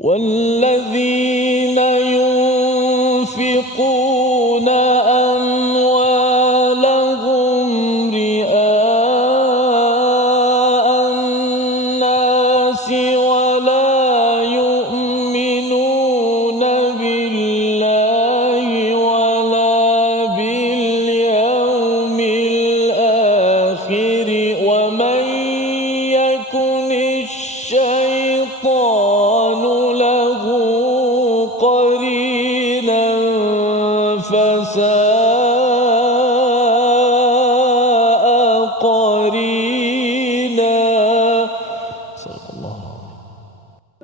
والذين ينفقون أموالهم رئاء الناس ولا يؤمنون بالله ولا باليوم الآخر ومن يكن الشيطان له قرينا فساء قرينا. صدق الله.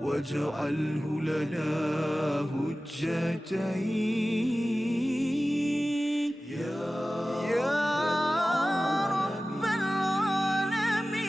واجعله لنا هجتين يا رب العالمين.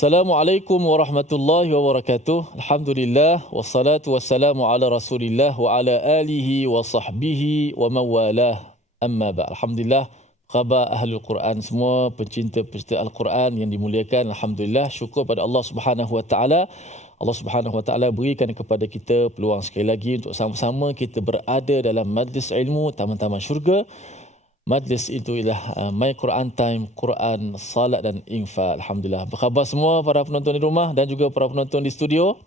Assalamualaikum warahmatullahi wabarakatuh. Alhamdulillah wassalatu wassalamu ala Rasulillah wa ala alihi wa sahbihi wa mawalah. Amma ba'. Alhamdulillah, khabar ahlul Quran semua, pencinta-pencinta Al-Quran yang dimuliakan. Alhamdulillah, syukur pada Allah Subhanahu wa taala. Allah Subhanahu wa taala berikan kepada kita peluang sekali lagi untuk sama-sama kita berada dalam majlis ilmu taman-taman syurga. Majlis itu ialah My Quran Time, Quran, Salat dan Infak. Alhamdulillah. Apa khabar semua para penonton di rumah dan juga para penonton di studio?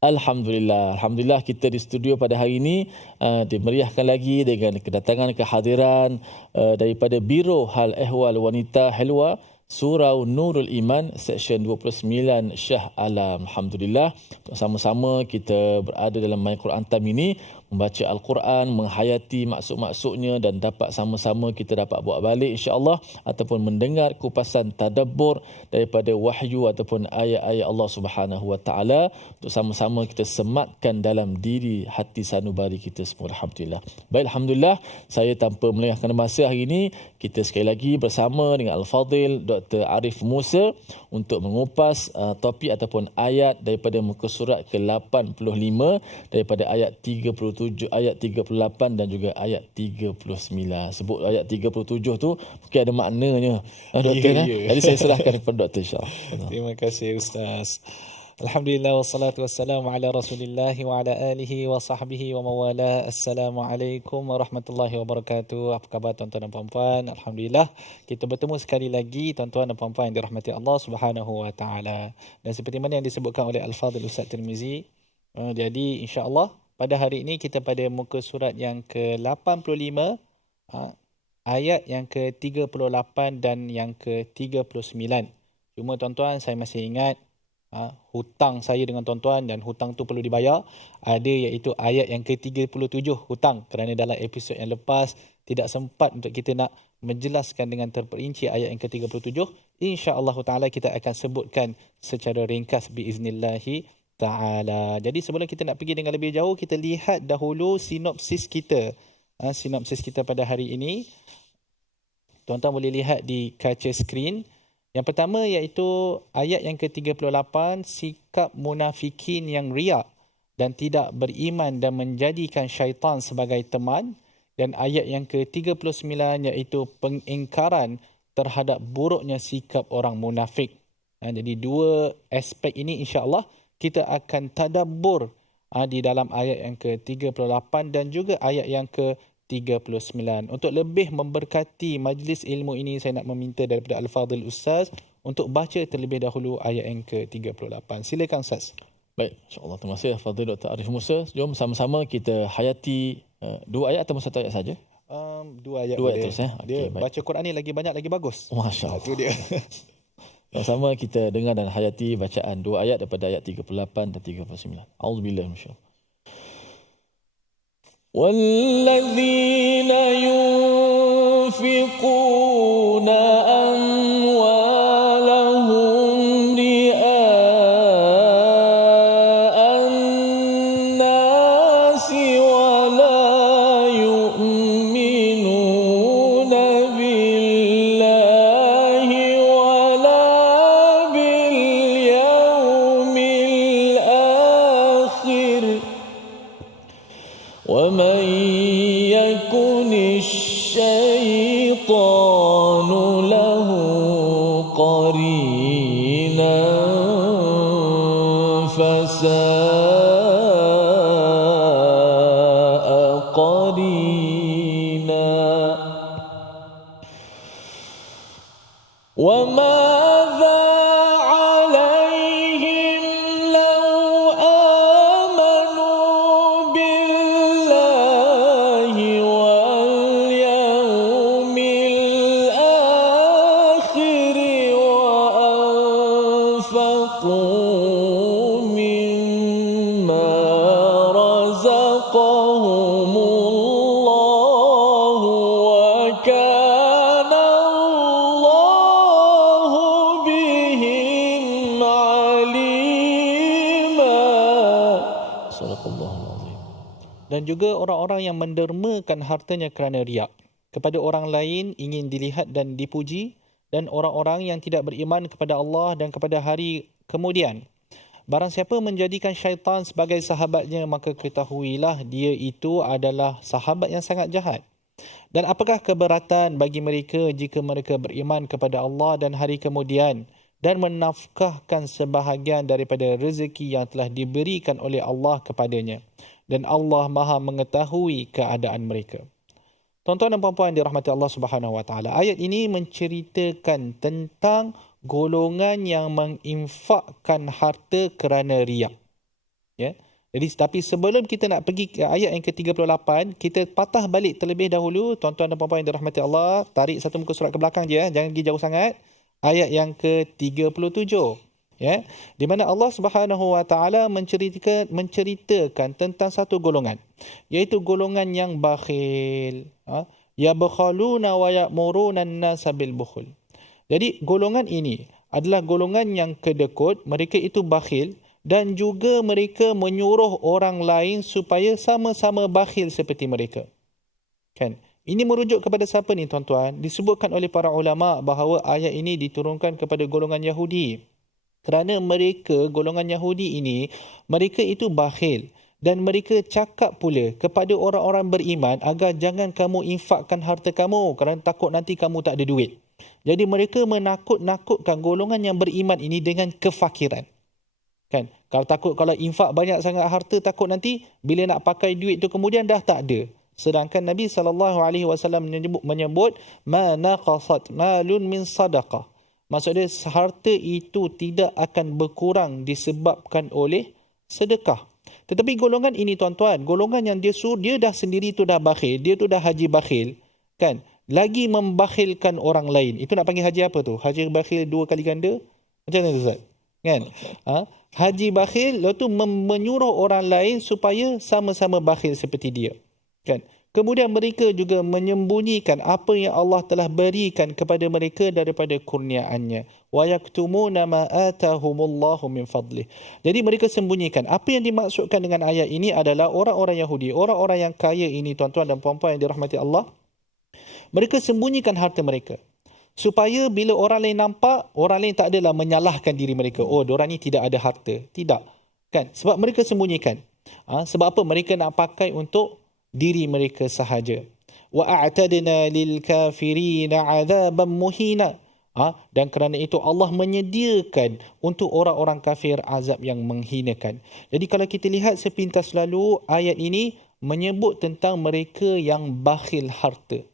Alhamdulillah. Alhamdulillah kita di studio pada hari ini dimeriahkan lagi dengan kedatangan kehadiran daripada Biro Hal Ehwal Wanita Helwa Surau Nurul Iman Seksyen 29 Shah Alam. Alhamdulillah, sama-sama kita berada dalam My Quran Time ini membaca Al-Quran, menghayati maksud-maksudnya dan dapat sama-sama kita dapat buat balik insya-Allah ataupun mendengar kupasan tadabbur daripada wahyu ataupun ayat-ayat Allah Subhanahu wa taala untuk sama-sama kita sematkan dalam diri hati sanubari kita semua. Alhamdulillah. Baik, alhamdulillah, saya tanpa melengahkan masa hari ini kita sekali lagi bersama dengan Al-Fadhil Dr. Arif Musa untuk mengupas topik ataupun ayat daripada muka surat ke-85 daripada ayat 37, ayat 38 dan juga ayat 39. Sebut ayat 37 tu mungkin ada maknanya. Doktor, jadi saya serahkan kepada Doktor insya-Allah. Terima kasih Ustaz. Alhamdulillah wassalatu wassalamu ala Rasulillah wa ala alihi wa sahbihi wa mawala. Assalamualaikum warahmatullahi wabarakatuh. Apa khabar tuan-tuan dan puan-puan? Alhamdulillah kita bertemu sekali lagi tuan-tuan dan puan-puan yang dirahmati Allah Subhanahu wa taala. Dan seperti mana yang disebutkan oleh Al-Fadhil Ustaz Tirmizi, jadi insya-Allah pada hari ini kita pada muka surat yang ke-85, ayat yang ke-38 dan yang ke-39. Cuma tuan-tuan, saya masih ingat hutang saya dengan tuan-tuan dan hutang tu perlu dibayar. Ada iaitu ayat yang ke-37 hutang, kerana dalam episod yang lepas tidak sempat untuk kita nak menjelaskan dengan terperinci ayat yang ke-37. Insya-Allah taala kita akan sebutkan secara ringkas biiznillahi ta'ala. Jadi sebelum kita nak pergi dengan lebih jauh, kita lihat dahulu sinopsis kita. Sinopsis kita pada hari ini. Tuan-tuan boleh lihat di kaca skrin. Yang pertama iaitu ayat yang ke-38, sikap munafikin yang riak dan tidak beriman dan menjadikan syaitan sebagai teman. Dan ayat yang ke-39 iaitu pengingkaran terhadap buruknya sikap orang munafik. Jadi dua aspek ini insya-Allah kita akan tadabbur di dalam ayat yang ke-38 dan juga ayat yang ke-39. Untuk lebih memberkati majlis ilmu ini, saya nak meminta daripada Al-Fadhil Ustaz untuk baca terlebih dahulu ayat yang ke-38. Silakan Ustaz. Baik, insya-Allah. Terima kasih Fadhil Dr. Arif Musa. Jom sama-sama kita hayati dua ayat atau satu ayat saja? Dua ayat. Dua ayat terus Dia baik. baca Quran ni lagi banyak lagi bagus. Masya-Allah. Itu dia. Sama-sama kita dengar dan hayati bacaan dua ayat daripada ayat 38 dan 39. Auzubillahi minasyaitanir rajim. وَالَّذِينَ يُنْفِقُونَ أَمْوَالَهُمْ رِئَاءَ النَّاسِ وَلَا يُؤْمِنُونَ بِاللَّهِ وَلَا بِالْيَوْمِ الْآخِرِ وَمَنْ يَكُنِ الشَّيْطَانُ لَهُ قرينا فساء قرينا وماذا عليهم لو آمنوا بالله واليوم الآخر وأنفقوا مما رزقهم الله وكان الله بهم عليما. Sadaqallahul azim. Dan juga orang-orang yang mendermakan hartanya kerana riak. Kepada orang lain ingin dilihat dan dipuji, dan orang-orang yang tidak beriman kepada Allah dan kepada hari kemudian. Barang siapa menjadikan syaitan sebagai sahabatnya, maka ketahuilah dia itu adalah sahabat yang sangat jahat. Dan apakah keberatan bagi mereka jika mereka beriman kepada Allah dan hari kemudian dan menafkahkan sebahagian daripada rezeki yang telah diberikan oleh Allah kepadanya. Dan Allah Maha mengetahui keadaan mereka. Tuan-tuan dan puan-puan yang dirahmati Allah Subhanahu Wa Taala, ayat ini menceritakan tentang golongan yang menginfakkan harta kerana riak. Ya. Jadi tapi sebelum kita nak pergi ke ayat yang ke-38, kita patah balik terlebih dahulu. Tuan-tuan dan puan-puan yang dirahmati Allah, tarik satu muka surat ke belakang je, jangan pergi jauh sangat. Ayat yang ke-37. Ya, di mana Allah Subhanahu Wa Taala menceritakan tentang satu golongan, iaitu golongan yang bakhil. Yabkhaluna wa ya'muruna an-nasa bil bukhl. Jadi golongan ini adalah golongan yang kedekut, mereka itu bakhil dan juga mereka menyuruh orang lain supaya sama-sama bakhil seperti mereka. Kan? Ini merujuk kepada siapa ni tuan-tuan? Disebutkan oleh para ulama bahawa ayat ini diturunkan kepada golongan Yahudi. Kerana mereka, golongan Yahudi ini, mereka itu bakhil. Dan mereka cakap pula kepada orang-orang beriman agar jangan kamu infakkan harta kamu kerana takut nanti kamu tak ada duit. Jadi mereka menakut-nakutkan golongan yang beriman ini dengan kefakiran. Kan? Kalau takut kalau infak banyak sangat harta, takut nanti bila nak pakai duit tu kemudian dah tak ada. Sedangkan Nabi SAW menyebut ma naqasat malun min sadaqah. Maksudnya harta itu tidak akan berkurang disebabkan oleh sedekah. Tetapi golongan ini tuan-tuan, golongan yang dia dah sendiri tu dah bakhil, dia tu dah haji bakhil, kan? Lagi membakhilkan orang lain. Itu nak panggil haji apa tu? Haji bakhil 2 kali ganda? Macam mana Ustaz? Kan? Haji bakhil lepas tu menyuruh orang lain supaya sama-sama bakhil seperti dia. Kan? Kemudian mereka juga menyembunyikan apa yang Allah telah berikan kepada mereka daripada kurniaannya. Wa yaktumuna ma atahumullahu min fadlih. Jadi mereka sembunyikan. Apa yang dimaksudkan dengan ayat ini adalah orang-orang Yahudi, orang-orang yang kaya ini tuan-tuan dan puan-puan yang dirahmati Allah. Mereka sembunyikan harta mereka. Supaya bila orang lain nampak, orang lain tak adalah menyalahkan diri mereka. Oh, diorang ni tidak ada harta. Tidak. Kan? Sebab mereka sembunyikan. Sebab apa? Mereka nak pakai untuk diri mereka sahaja. Wa a'tadna lil kafirina 'adzaban muhina. Dan kerana itu Allah menyediakan untuk orang-orang kafir azab yang menghinakan. Jadi kalau kita lihat sepintas lalu, ayat ini menyebut tentang mereka yang bakhil harta.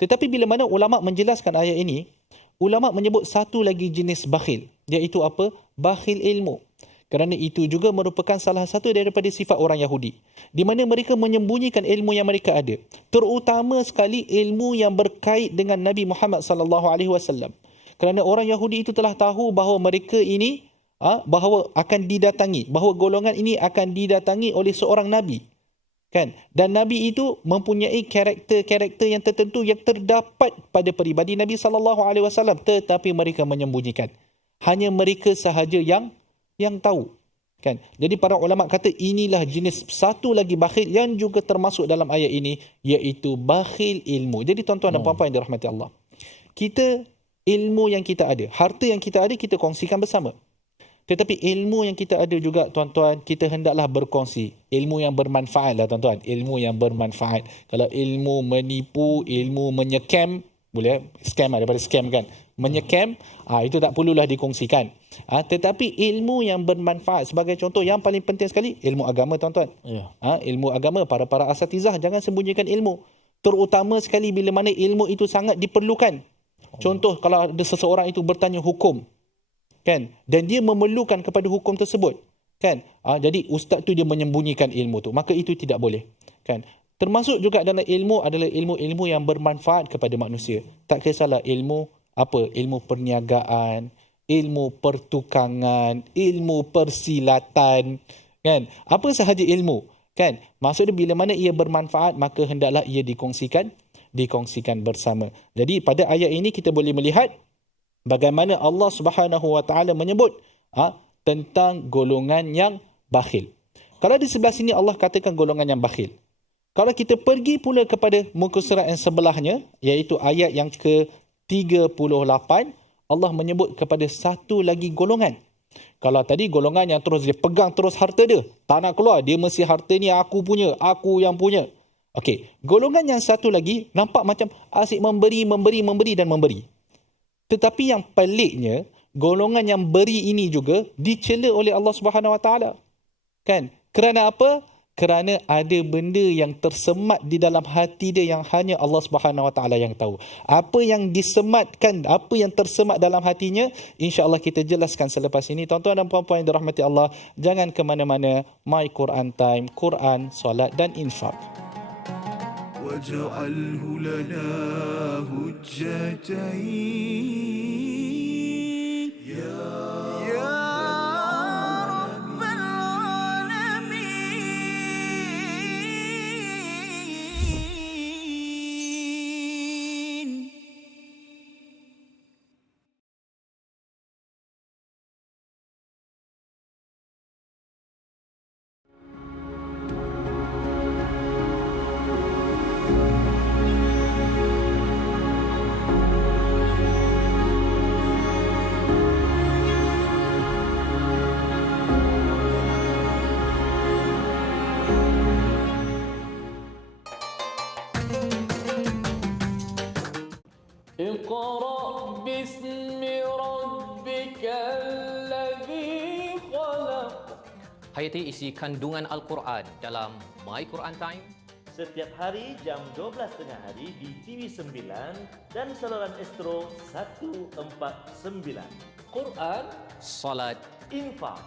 Tetapi bila mana ulama menjelaskan ayat ini, ulama menyebut satu lagi jenis bakhil, iaitu apa? Bakhil ilmu. Kerana itu juga merupakan salah satu daripada sifat orang Yahudi, di mana mereka menyembunyikan ilmu yang mereka ada, terutama sekali ilmu yang berkait dengan Nabi Muhammad SAW. Kerana orang Yahudi itu telah tahu bahawa mereka ini bahawa akan didatangi, bahawa golongan ini akan didatangi oleh seorang nabi. Kan? Dan Nabi itu mempunyai karakter-karakter yang tertentu yang terdapat pada peribadi Nabi SAW, tetapi mereka menyembunyikan. Hanya mereka sahaja yang tahu. Kan? Jadi para ulama kata inilah jenis satu lagi bakhil yang juga termasuk dalam ayat ini, iaitu bakhil ilmu. Jadi tuan-tuan dan puan-puan yang dirahmati Allah, kita ilmu yang kita ada, harta yang kita ada, kita kongsikan bersama. Tetapi ilmu yang kita ada juga tuan-tuan, kita hendaklah berkongsi. Ilmu yang bermanfaat lah tuan-tuan. Ilmu yang bermanfaat. Kalau ilmu menipu, ilmu menyekam, boleh scam daripada scam kan, menyekam, itu tak perlulah dikongsikan. Tetapi ilmu yang bermanfaat, sebagai contoh yang paling penting sekali, ilmu agama tuan-tuan. Ya. Ilmu agama, para asatizah jangan sembunyikan ilmu, terutama sekali bila mana ilmu itu sangat diperlukan. Contoh, kalau ada seseorang itu bertanya hukum kan, dan dia memerlukan kepada hukum tersebut kan, jadi ustaz tu dia menyembunyikan ilmu tu, maka itu tidak boleh kan. Termasuk juga dalam ilmu adalah ilmu-ilmu yang bermanfaat kepada manusia. Tak kisahlah ilmu apa, ilmu perniagaan, ilmu pertukangan, ilmu persilatan kan, apa sahaja ilmu kan. Maksudnya bila mana ia bermanfaat, maka hendaklah ia dikongsikan bersama. Jadi pada ayat ini kita boleh melihat bagaimana Allah Subhanahu Wa Taala menyebut tentang golongan yang bakhil. Kalau di sebelah sini Allah katakan golongan yang bakhil. Kalau kita pergi pula kepada muka surat yang sebelahnya, iaitu ayat yang ke-38, Allah menyebut kepada satu lagi golongan. Kalau tadi golongan yang terus dia pegang terus harta dia, tak nak keluar, dia mesti harta ni aku punya, aku yang punya. Okey, golongan yang satu lagi nampak macam asyik memberi dan memberi. Tetapi yang peliknya, golongan yang beri ini juga dicela oleh Allah Subhanahu Wa Taala. Kan? Kerana apa? Kerana ada benda yang tersemat di dalam hati dia yang hanya Allah Subhanahu Wa Taala yang tahu. Apa yang disematkan, apa yang tersemat dalam hatinya, insya-Allah kita jelaskan selepas ini. Tuan-tuan dan puan-puan yang dirahmati Allah, jangan ke mana-mana. My Quran Time, Quran, solat dan infak. واجعله لنا هجتين يا رب العالمين. اقرأ باسم ربك الذي خلق. Hayati isi kandungan Al-Quran dalam My Quran Time setiap hari jam 12.30 hari di TV9 dan saluran Astro 149. Quran, Salat. Infak.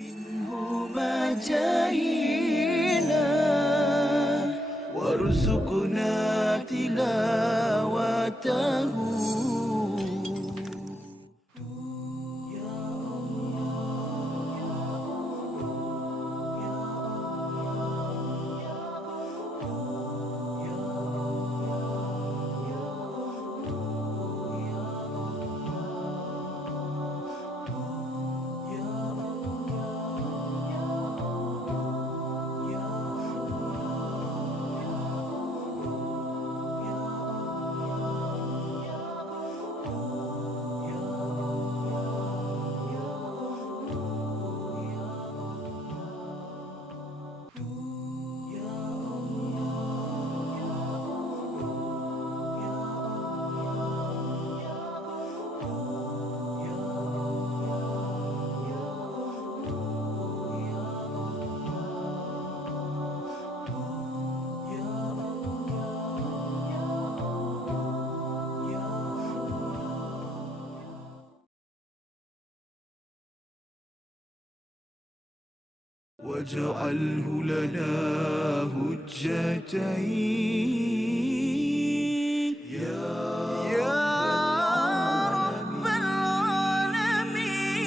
منهما جاهينا وارزقنا تلاوته. واجعله لنا هجتين يا رب العالمين.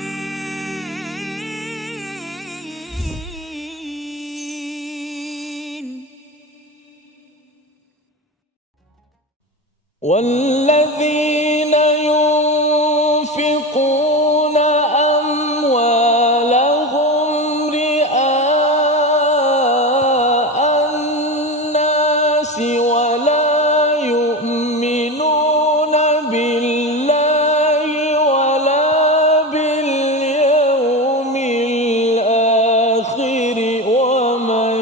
والذين ينفقون أموالهم رئاء الناس ولا يؤمنون بالله ولا باليوم الآخر ومن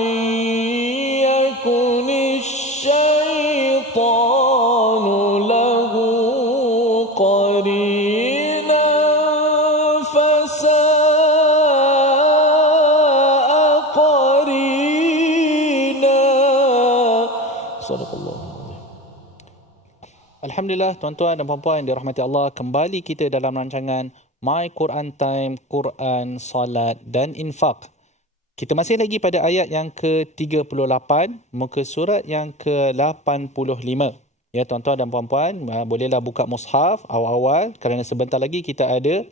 Sadaqallah. Alhamdulillah, tuan-tuan dan puan-puan yang dirahmati Allah, kembali kita dalam rancangan My Quran Time, Quran, Salat dan Infak. Kita masih lagi pada ayat yang ke-38, muka surat yang ke-85. Ya, tuan-tuan dan puan-puan, bolehlah buka mushaf awal-awal kerana sebentar lagi kita ada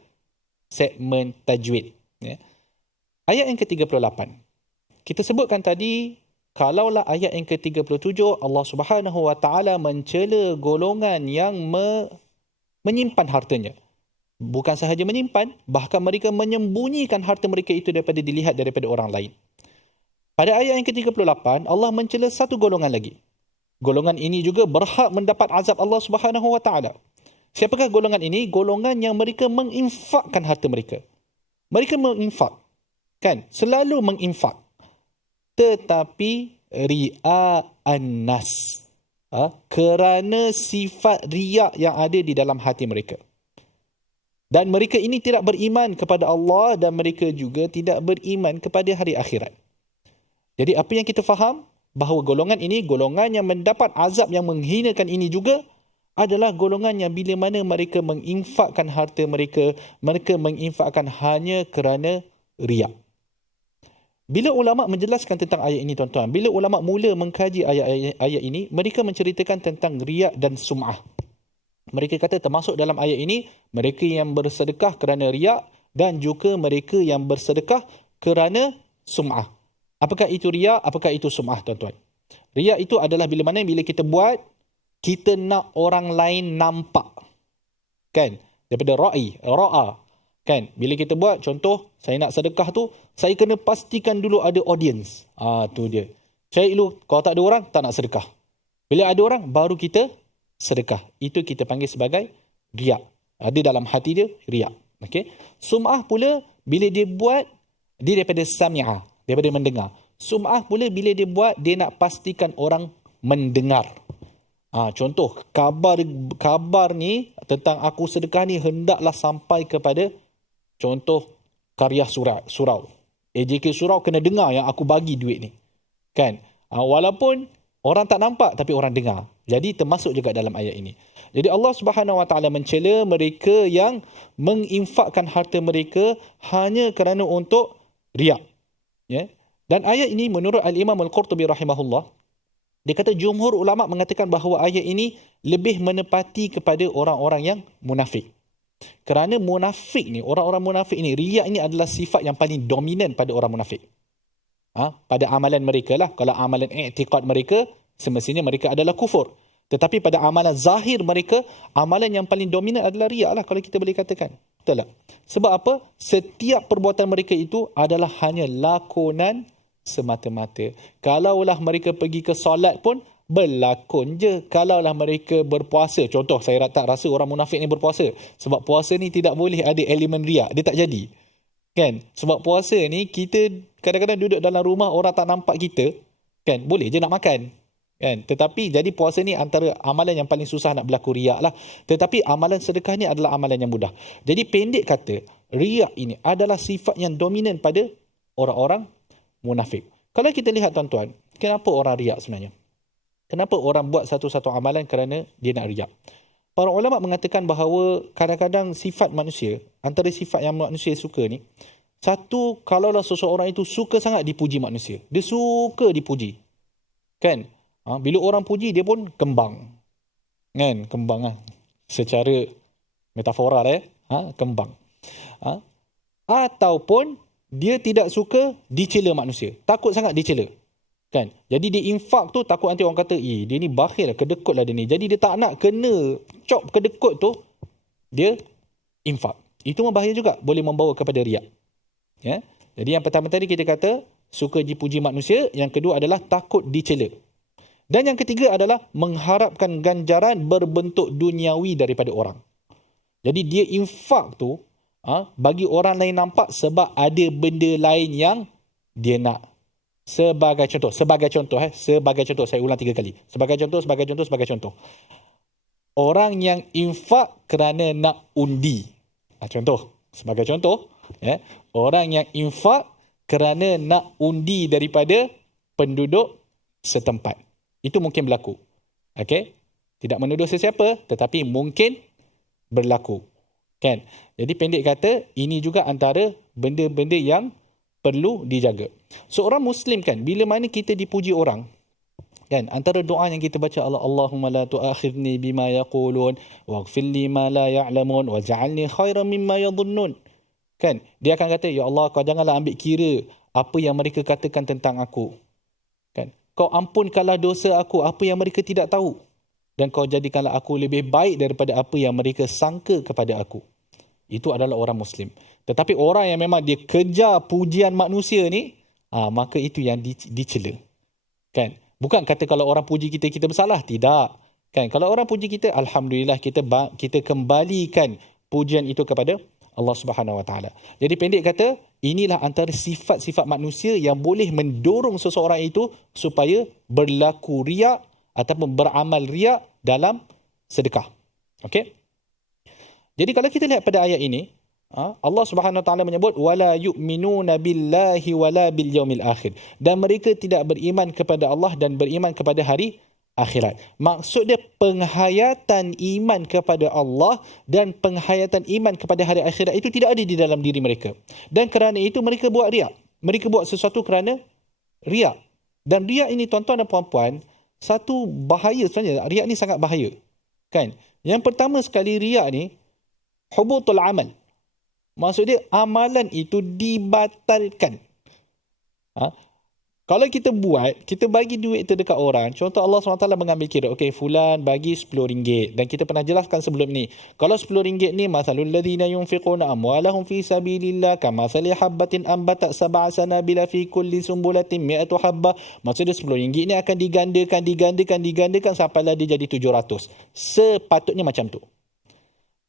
segmen tajwid. Ya. Ayat yang ke-38. Kita sebutkan tadi, kalaulah ayat yang ke-37, Allah Subhanahu Wa Taala mencela golongan yang menyimpan hartanya. Bukan sahaja menyimpan, bahkan mereka menyembunyikan harta mereka itu daripada dilihat daripada orang lain. Pada ayat yang ke-38, Allah mencela satu golongan lagi. Golongan ini juga berhak mendapat azab Allah Subhanahu Wa Taala. Siapakah golongan ini? Golongan yang mereka menginfakkan harta mereka. Mereka menginfak, kan? Selalu menginfak. Tetapi ria'an nas, kerana sifat riak yang ada di dalam hati mereka. Dan mereka ini tidak beriman kepada Allah dan mereka juga tidak beriman kepada hari akhirat. Jadi apa yang kita faham? Bahawa golongan ini, golongan yang mendapat azab yang menghinakan ini juga adalah golongan yang bila mana mereka menginfakkan harta mereka, mereka menginfakkan hanya kerana riak. Bila ulama menjelaskan tentang ayat ini, tuan-tuan, bila ulama mula mengkaji ayat ini, mereka menceritakan tentang riak dan sum'ah. Mereka kata termasuk dalam ayat ini, mereka yang bersedekah kerana riak dan juga mereka yang bersedekah kerana sum'ah. Apakah itu riak? Apakah itu sum'ah, tuan-tuan? Riak itu adalah bila mana bila kita buat, kita nak orang lain nampak. Kan? Daripada ra'a. Kan? Bila kita buat, contoh, saya nak sedekah tu, saya kena pastikan dulu ada audience. Tu dia. Cari dulu, kalau tak ada orang, tak nak sedekah. Bila ada orang, baru kita sedekah. Itu kita panggil sebagai riak. Ada dalam hati dia, riak. Okay? Sum'ah pula, bila dia buat, dia daripada sami'ah, daripada mendengar. Sum'ah pula, bila dia buat, dia nak pastikan orang mendengar. Contoh, kabar ni, tentang aku sedekah ni, hendaklah sampai kepada contoh karya surau. AJK Surau kena dengar yang aku bagi duit ni. Kan? Walaupun orang tak nampak tapi orang dengar. Jadi termasuk juga dalam ayat ini. Jadi Allah Subhanahu Wa Taala mencela mereka yang menginfakkan harta mereka hanya kerana untuk riak. Ya. Dan ayat ini menurut Al-Imam Al-Qurtubi rahimahullah, dia kata jumhur ulama mengatakan bahawa ayat ini lebih menepati kepada orang-orang yang munafik. Kerana munafik ni, orang-orang munafik ni, riak ini adalah sifat yang paling dominan pada orang munafik. Pada amalan mereka lah. Kalau amalan i'tiqad mereka, semestinya mereka adalah kufur. Tetapi pada amalan zahir mereka, amalan yang paling dominan adalah riak lah, kalau kita boleh katakan. Betul tak? Sebab apa? Setiap perbuatan mereka itu adalah hanya lakonan semata-mata. Kalaulah mereka pergi ke solat pun, berlakon je. Kalaulah mereka berpuasa, contoh, saya tak rasa orang munafik ni berpuasa. Sebab puasa ni tidak boleh ada elemen riak. Dia tak jadi. Kan? Sebab puasa ni, kita kadang-kadang duduk dalam rumah, orang tak nampak kita. Kan? Boleh je nak makan. Kan? Tetapi, jadi puasa ni antara amalan yang paling susah nak berlaku riak lah. Tetapi amalan sedekah ni adalah amalan yang mudah. Jadi pendek kata, riak ini adalah sifat yang dominan pada orang-orang munafik. Kalau kita lihat, tuan-tuan, kenapa orang riak sebenarnya? Kenapa orang buat satu-satu amalan kerana dia nak riak? Para ulama mengatakan bahawa kadang-kadang sifat manusia, antara sifat yang manusia suka ni, satu, kalaulah seseorang itu suka sangat dipuji manusia. Dia suka dipuji. Kan? Bila orang puji, dia pun kembang. Kan? Kembang lah. Secara metafora kembang. Ataupun dia tidak suka dicela manusia. Takut sangat dicela. Kan? Jadi dia infak tu takut nanti orang kata, dia ni bakhil lah, kedekut lah dia ni. Jadi dia tak nak kena cop kedekut tu, dia infak. Itu bahaya juga, boleh membawa kepada riak. Ya? Jadi yang pertama tadi kita kata, suka dipuji manusia. Yang kedua adalah takut dicela. Dan yang ketiga adalah mengharapkan ganjaran berbentuk duniawi daripada orang. Jadi dia infak tu, bagi orang lain nampak sebab ada benda lain yang dia nak. Sebagai contoh, saya ulang 3 kali. Sebagai contoh. Orang yang infak kerana nak undi. Sebagai contoh, orang yang infak kerana nak undi daripada penduduk setempat. Itu mungkin berlaku. Okey? Tidak menuduh sesiapa, tetapi mungkin berlaku. Kan? Jadi pendek kata, ini juga antara benda-benda yang perlu dijaga. Seorang Muslim kan, bila mana kita dipuji orang, kan, antara doa yang kita baca, Allahumma la tu'akhidni bima yaqulun waghfirli ma la ya'lamun waj'alni khairan mimma yadhunnun. Kan, dia akan kata, ya Allah, kau janganlah ambil kira apa yang mereka katakan tentang aku. Kan, kau ampunkanlah dosa aku apa yang mereka tidak tahu, dan kau jadikanlah aku lebih baik daripada apa yang mereka sangka kepada aku. Itu adalah orang Muslim. Tetapi orang yang memang dia kejar pujian manusia ni, maka itu yang dicela. Kan? Bukan kata kalau orang puji kita, kita bersalah. Tidak. Kan? Kalau orang puji kita, alhamdulillah, kita kembalikan pujian itu kepada Allah Subhanahu Wa Taala. Jadi pendek kata, inilah antara sifat-sifat manusia yang boleh mendorong seseorang itu supaya berlaku riak ataupun beramal riak dalam sedekah. Okey? Jadi kalau kita lihat pada ayat ini, Allah Subhanahu Wa Taala menyebut wala yu'minuna billahi wala bil yaumil akhir, dan mereka tidak beriman kepada Allah dan beriman kepada hari akhirat. Maksud dia penghayatan iman kepada Allah dan penghayatan iman kepada hari akhirat itu tidak ada di dalam diri mereka. Dan kerana itu mereka buat riak. Mereka buat sesuatu kerana riak. Dan riak ini tuan-tuan dan puan-puan, satu bahaya sebenarnya. Riak ni sangat bahaya. Kan? Yang pertama sekali, riak ni hubutul amal. Maksud dia amalan itu dibatalkan. Kalau kita buat, kita bagi duit tu dekat orang, contoh Allah SWT mengambil kira, okey, fulan bagi RM10, dan kita pernah jelaskan sebelum ni, kalau RM10 ni, masalul ladhina yunfiquna amwalahum fi sabilillah kamathali habbatin ambatat sab'a sanabila fi kulli sumbulatin mi'atu habbah. Maksud dia RM10 ni akan digandakan sampailah dia jadi 700. Sepatutnya macam tu.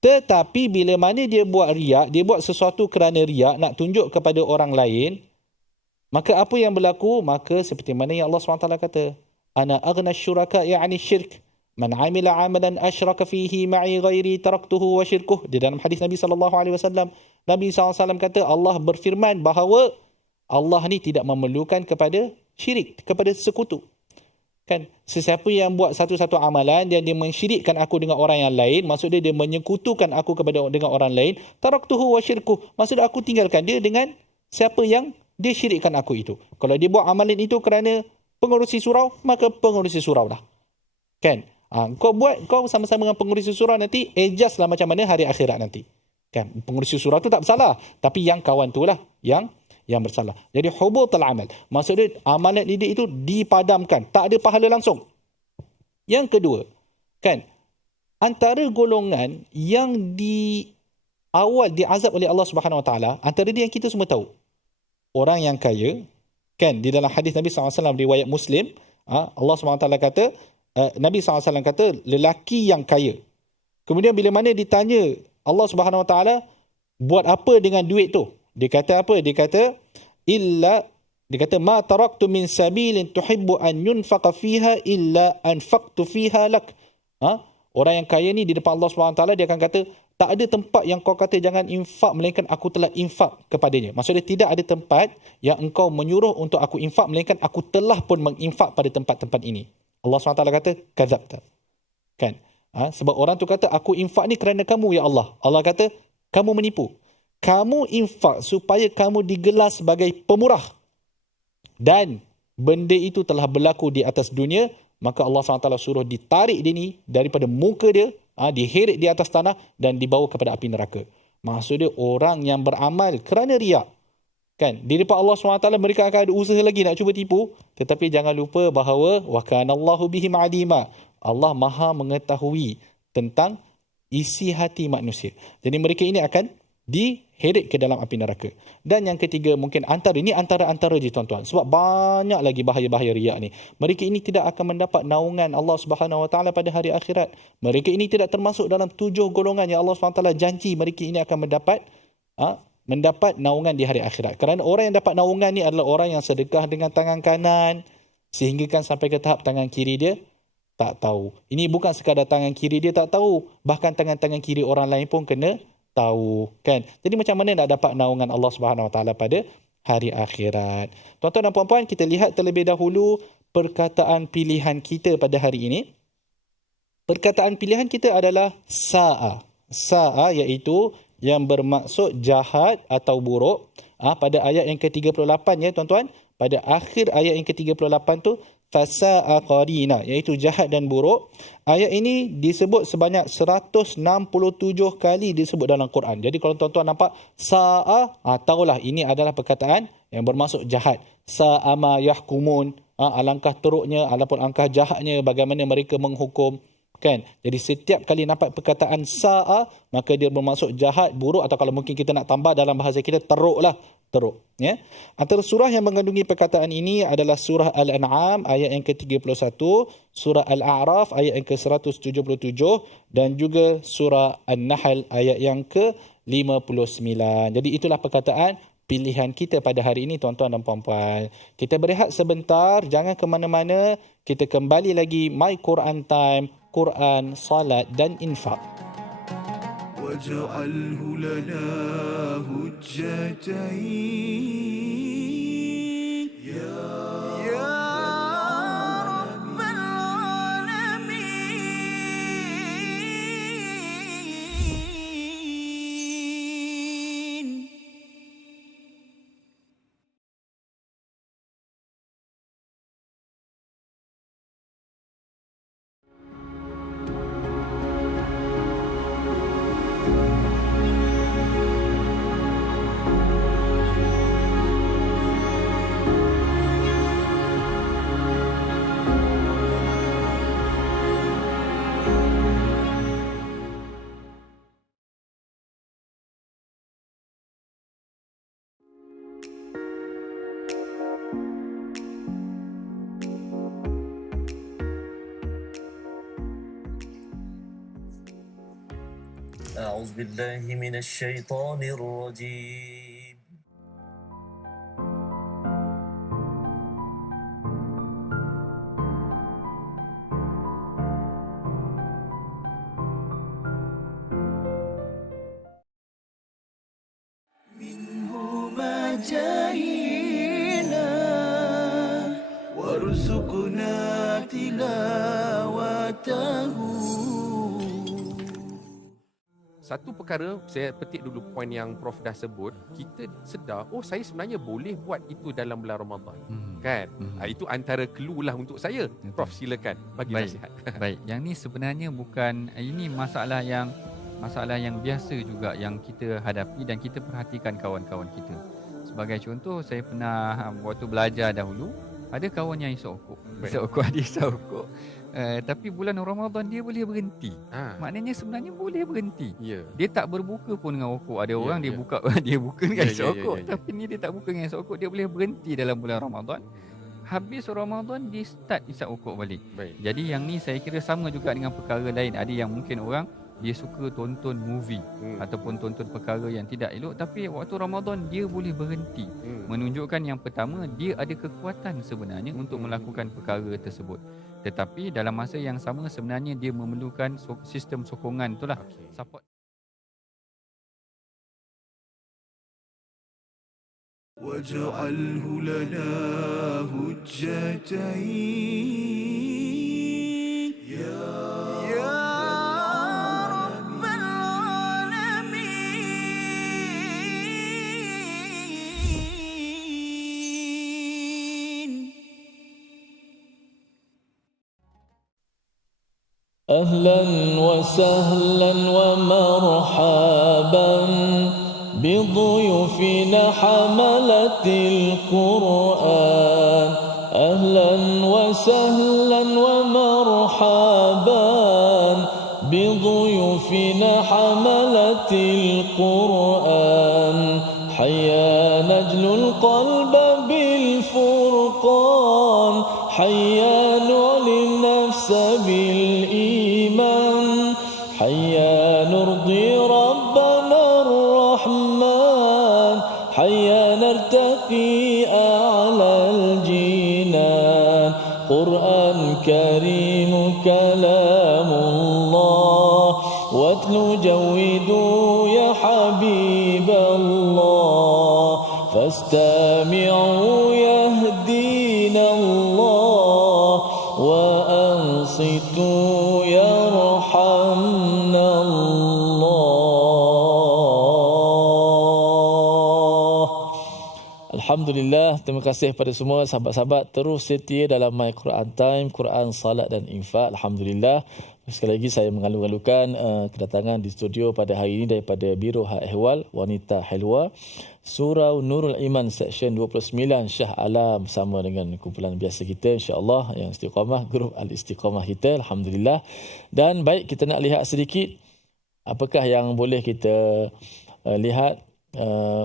Tetapi bila mana dia buat riak, dia buat sesuatu kerana riak, nak tunjuk kepada orang lain, maka apa yang berlaku? Maka seperti mana yang Allah SWT kata, ana aghna syuraka ya'ni syirk, man amila amalan asyraka fihi ma'i ghairi taraktuhu wa syirkuh. Di dalam hadis Nabi SAW, Nabi SAW kata, Allah berfirman bahawa Allah ni tidak memerlukan kepada syirik, kepada sekutu. Kan, sesiapa yang buat satu-satu amalan dan dia mensyirikkan aku dengan orang yang lain, maksud dia menyekutukan aku dengan orang lain, taraktuhu wa syirkuh, maksud aku tinggalkan dia dengan siapa yang dia syirikkan aku itu. Kalau dia buat amalan itu kerana pengurusi surau, maka pengurusi surau lah. Kan? Kau sama-sama dengan pengurusi surau nanti, adjust lah macam mana hari akhirat nanti. Kan? Pengurusi surau tu tak bersalah, tapi yang kawan tu lah yang bersalah. Jadi hubutul amal. Maksud dia amalan dia itu dipadamkan, tak ada pahala langsung. Yang kedua, kan, antara golongan yang awal diazab oleh Allah Subhanahu Wa Taala, antara dia yang kita semua tahu. Orang yang kaya, kan, di dalam hadis Nabi SAW riwayat Muslim, Allah SWT kata, Nabi SAW kata, lelaki yang kaya. Kemudian bila mana ditanya Allah SWT, buat apa dengan duit tu? Dia kata apa? Dia kata, ma taraktu min sabilin tuhibbu an yunfaqa fiha illa anfaqtu fiha lak. Orang yang kaya ni di depan Allah SWT, dia akan kata, tak ada tempat yang kau kata jangan infak, melainkan aku telah infak kepadanya. Maksudnya tidak ada tempat yang engkau menyuruh untuk aku infak, melainkan aku telah pun menginfak pada tempat-tempat ini. Allah SWT kata, kadzabta. Kan? Sebab orang tu kata, aku infak ni kerana kamu, ya Allah. Allah kata, kamu menipu. Kamu infak supaya kamu digelar sebagai pemurah. Dan benda itu telah berlaku di atas dunia, maka Allah SWT suruh ditarik dia ni daripada muka dia, diheret di atas tanah dan dibawa kepada api neraka. Maksud dia orang yang beramal kerana riak, kan, di depan Allah SWT mereka akan ada usaha lagi nak cuba tipu, tetapi jangan lupa bahawa wa kanallahu bihim alima, Allah Maha mengetahui tentang isi hati manusia. Jadi mereka ini akan diheret ke dalam api neraka. Dan yang ketiga, mungkin antara je tuan-tuan, sebab banyak lagi bahaya-bahaya riak ni. Mereka ini tidak akan mendapat naungan Allah Subhanahu Wa Taala pada hari akhirat. Mereka ini tidak termasuk dalam 7 golongan yang Allah Subhanahu Wa Taala janji mereka ini akan mendapat naungan di hari akhirat. Kerana orang yang dapat naungan ni adalah orang yang sedekah dengan tangan kanan, sehingga kan sampai ke tahap tangan kiri dia tak tahu. Ini bukan sekadar tangan kiri dia tak tahu, bahkan tangan-tangan kiri orang lain pun kena tahu, kan. Jadi macam mana nak dapat naungan Allah Subhanahu Wa Taala pada hari akhirat? Tuan-tuan dan puan-puan, kita lihat terlebih dahulu perkataan pilihan kita pada hari ini. Perkataan pilihan kita adalah sa'a. Sa'a iaitu yang bermaksud jahat atau buruk. Pada ayat yang ke-38 ya tuan-tuan. Pada akhir ayat yang ke-38 tu, fasa'a qarina, iaitu jahat dan buruk. Ayat ini disebut sebanyak 167 kali disebut dalam Quran. Jadi kalau tuan-tuan nampak sa'a, tahulah ini adalah perkataan yang bermaksud jahat. Sa'a ma yahkumun, alangkah teruknya ataupun alangkah jahatnya bagaimana mereka menghukum. Kan? Jadi setiap kali nampak perkataan sa'a, maka dia bermaksud jahat, buruk, atau kalau mungkin kita nak tambah dalam bahasa kita, teruklah. Teruk. Ya? Antara surah yang mengandungi perkataan ini adalah surah Al-An'am ayat yang ke-31, surah Al-A'raf ayat yang ke-177 dan juga surah An-Nahl ayat yang ke-59. Jadi itulah perkataan pilihan kita pada hari ini tuan-tuan dan puan-puan. Kita berehat sebentar, jangan ke mana-mana. Kita kembali lagi My Quran Time, Quran, Salat dan Infak. واجعله لنا هجتين يا رب العالمين. أعوذ بالله من الشيطان الرجيم. منهما جاهينا وارزقنا تلاوته. Satu perkara, saya petik dulu poin yang Prof dah sebut, kita sedar, saya sebenarnya boleh buat itu dalam bulan Ramadan. Kan? Itu antara clue lah untuk saya. Betul. Prof, silakan bagi nasihat. Baik, yang ni sebenarnya bukan, ini masalah yang biasa juga yang kita hadapi dan kita perhatikan kawan-kawan kita. Sebagai contoh, saya pernah waktu belajar dahulu, ada kawan yang isap rokok. Dia isap rokok. Tapi bulan Ramadan dia boleh berhenti. Maknanya sebenarnya boleh berhenti. Dia tak berbuka pun dengan rokok. Ada orang dia buka dia buka dengan isap rokok. Tapi ni dia tak buka dengan isap rokok. Dia boleh berhenti dalam bulan Ramadan. Habis Ramadan dia start isap rokok balik. Jadi yang ni saya kira sama juga dengan perkara lain. Ada yang mungkin orang dia suka tonton movie ataupun tonton perkara yang tidak elok, tapi waktu Ramadan dia boleh berhenti. Menunjukkan yang pertama, dia ada kekuatan sebenarnya untuk melakukan perkara tersebut. Tetapi dalam masa yang sama sebenarnya dia memerlukan sistem sokongan itulah, support. واجعله لنا هجتين يا رب العالمين. أهلا وسهلا ومرحبا بضيوفنا حملة القرآن. أهلا وسهلا ومرحبا بضيوفنا حملة القرآن. حيا نجل القلب بالفرقان. حيا نعلي النفس بالإيمان. حيا نرضي ربنا الرحمن. حيا نرتقي أعلى الجنان. قرآن كريم كلام الله. واتل جودوا يا حبيب الله. فاستمعوا يهدينا الله. وأنصتوا يرحمنا الله. Alhamdulillah, terima kasih kepada semua sahabat-sahabat terus setia dalam My Quran Time, Quran, Salat dan Infak. Alhamdulillah. Sekali lagi saya mengalu-alukan kedatangan di studio pada hari ini daripada Biro Hal Ehwal Wanita Helwa, Surau Nurul Iman Seksyen 29 Shah Alam, bersama dengan kumpulan biasa kita insya-Allah yang istiqamah, grup Al-Istiqamah kita. Alhamdulillah. Dan baik, kita nak lihat sedikit apakah yang boleh kita lihat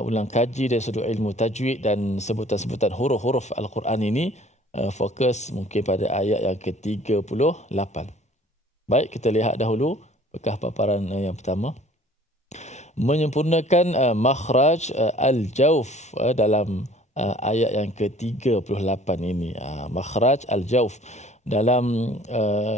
ulang kaji dari sudut ilmu tajwid dan sebutan-sebutan huruf-huruf Al-Quran ini. Fokus mungkin pada ayat yang ke-38. Baik, kita lihat dahulu apakah paparan yang pertama. Menyempurnakan makhraj al-jauf dalam ayat yang ke-38 ini. Makhraj al-jauf dalam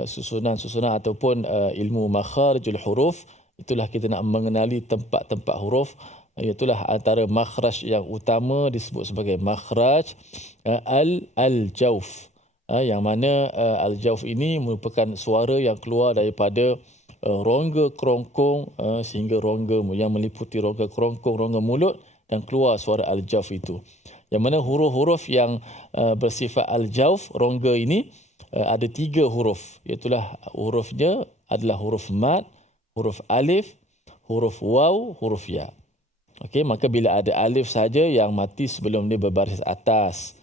susunan-susunan ataupun ilmu makharijul huruf, itulah kita nak mengenali tempat-tempat huruf. Itulah antara makhraj yang utama disebut sebagai makhraj al-jauf. Yang mana al-jauf ini merupakan suara yang keluar daripada rongga kerongkong sehingga rongga yang meliputi rongga kerongkong, rongga mulut, dan keluar suara al-jauf itu. Yang mana huruf-huruf yang bersifat al-jauf, rongga ini, ada 3 huruf. Iaitulah hurufnya adalah huruf mad, huruf alif, huruf waw, huruf ya. Okey, maka bila ada alif saja yang mati sebelum dia berbaris atas.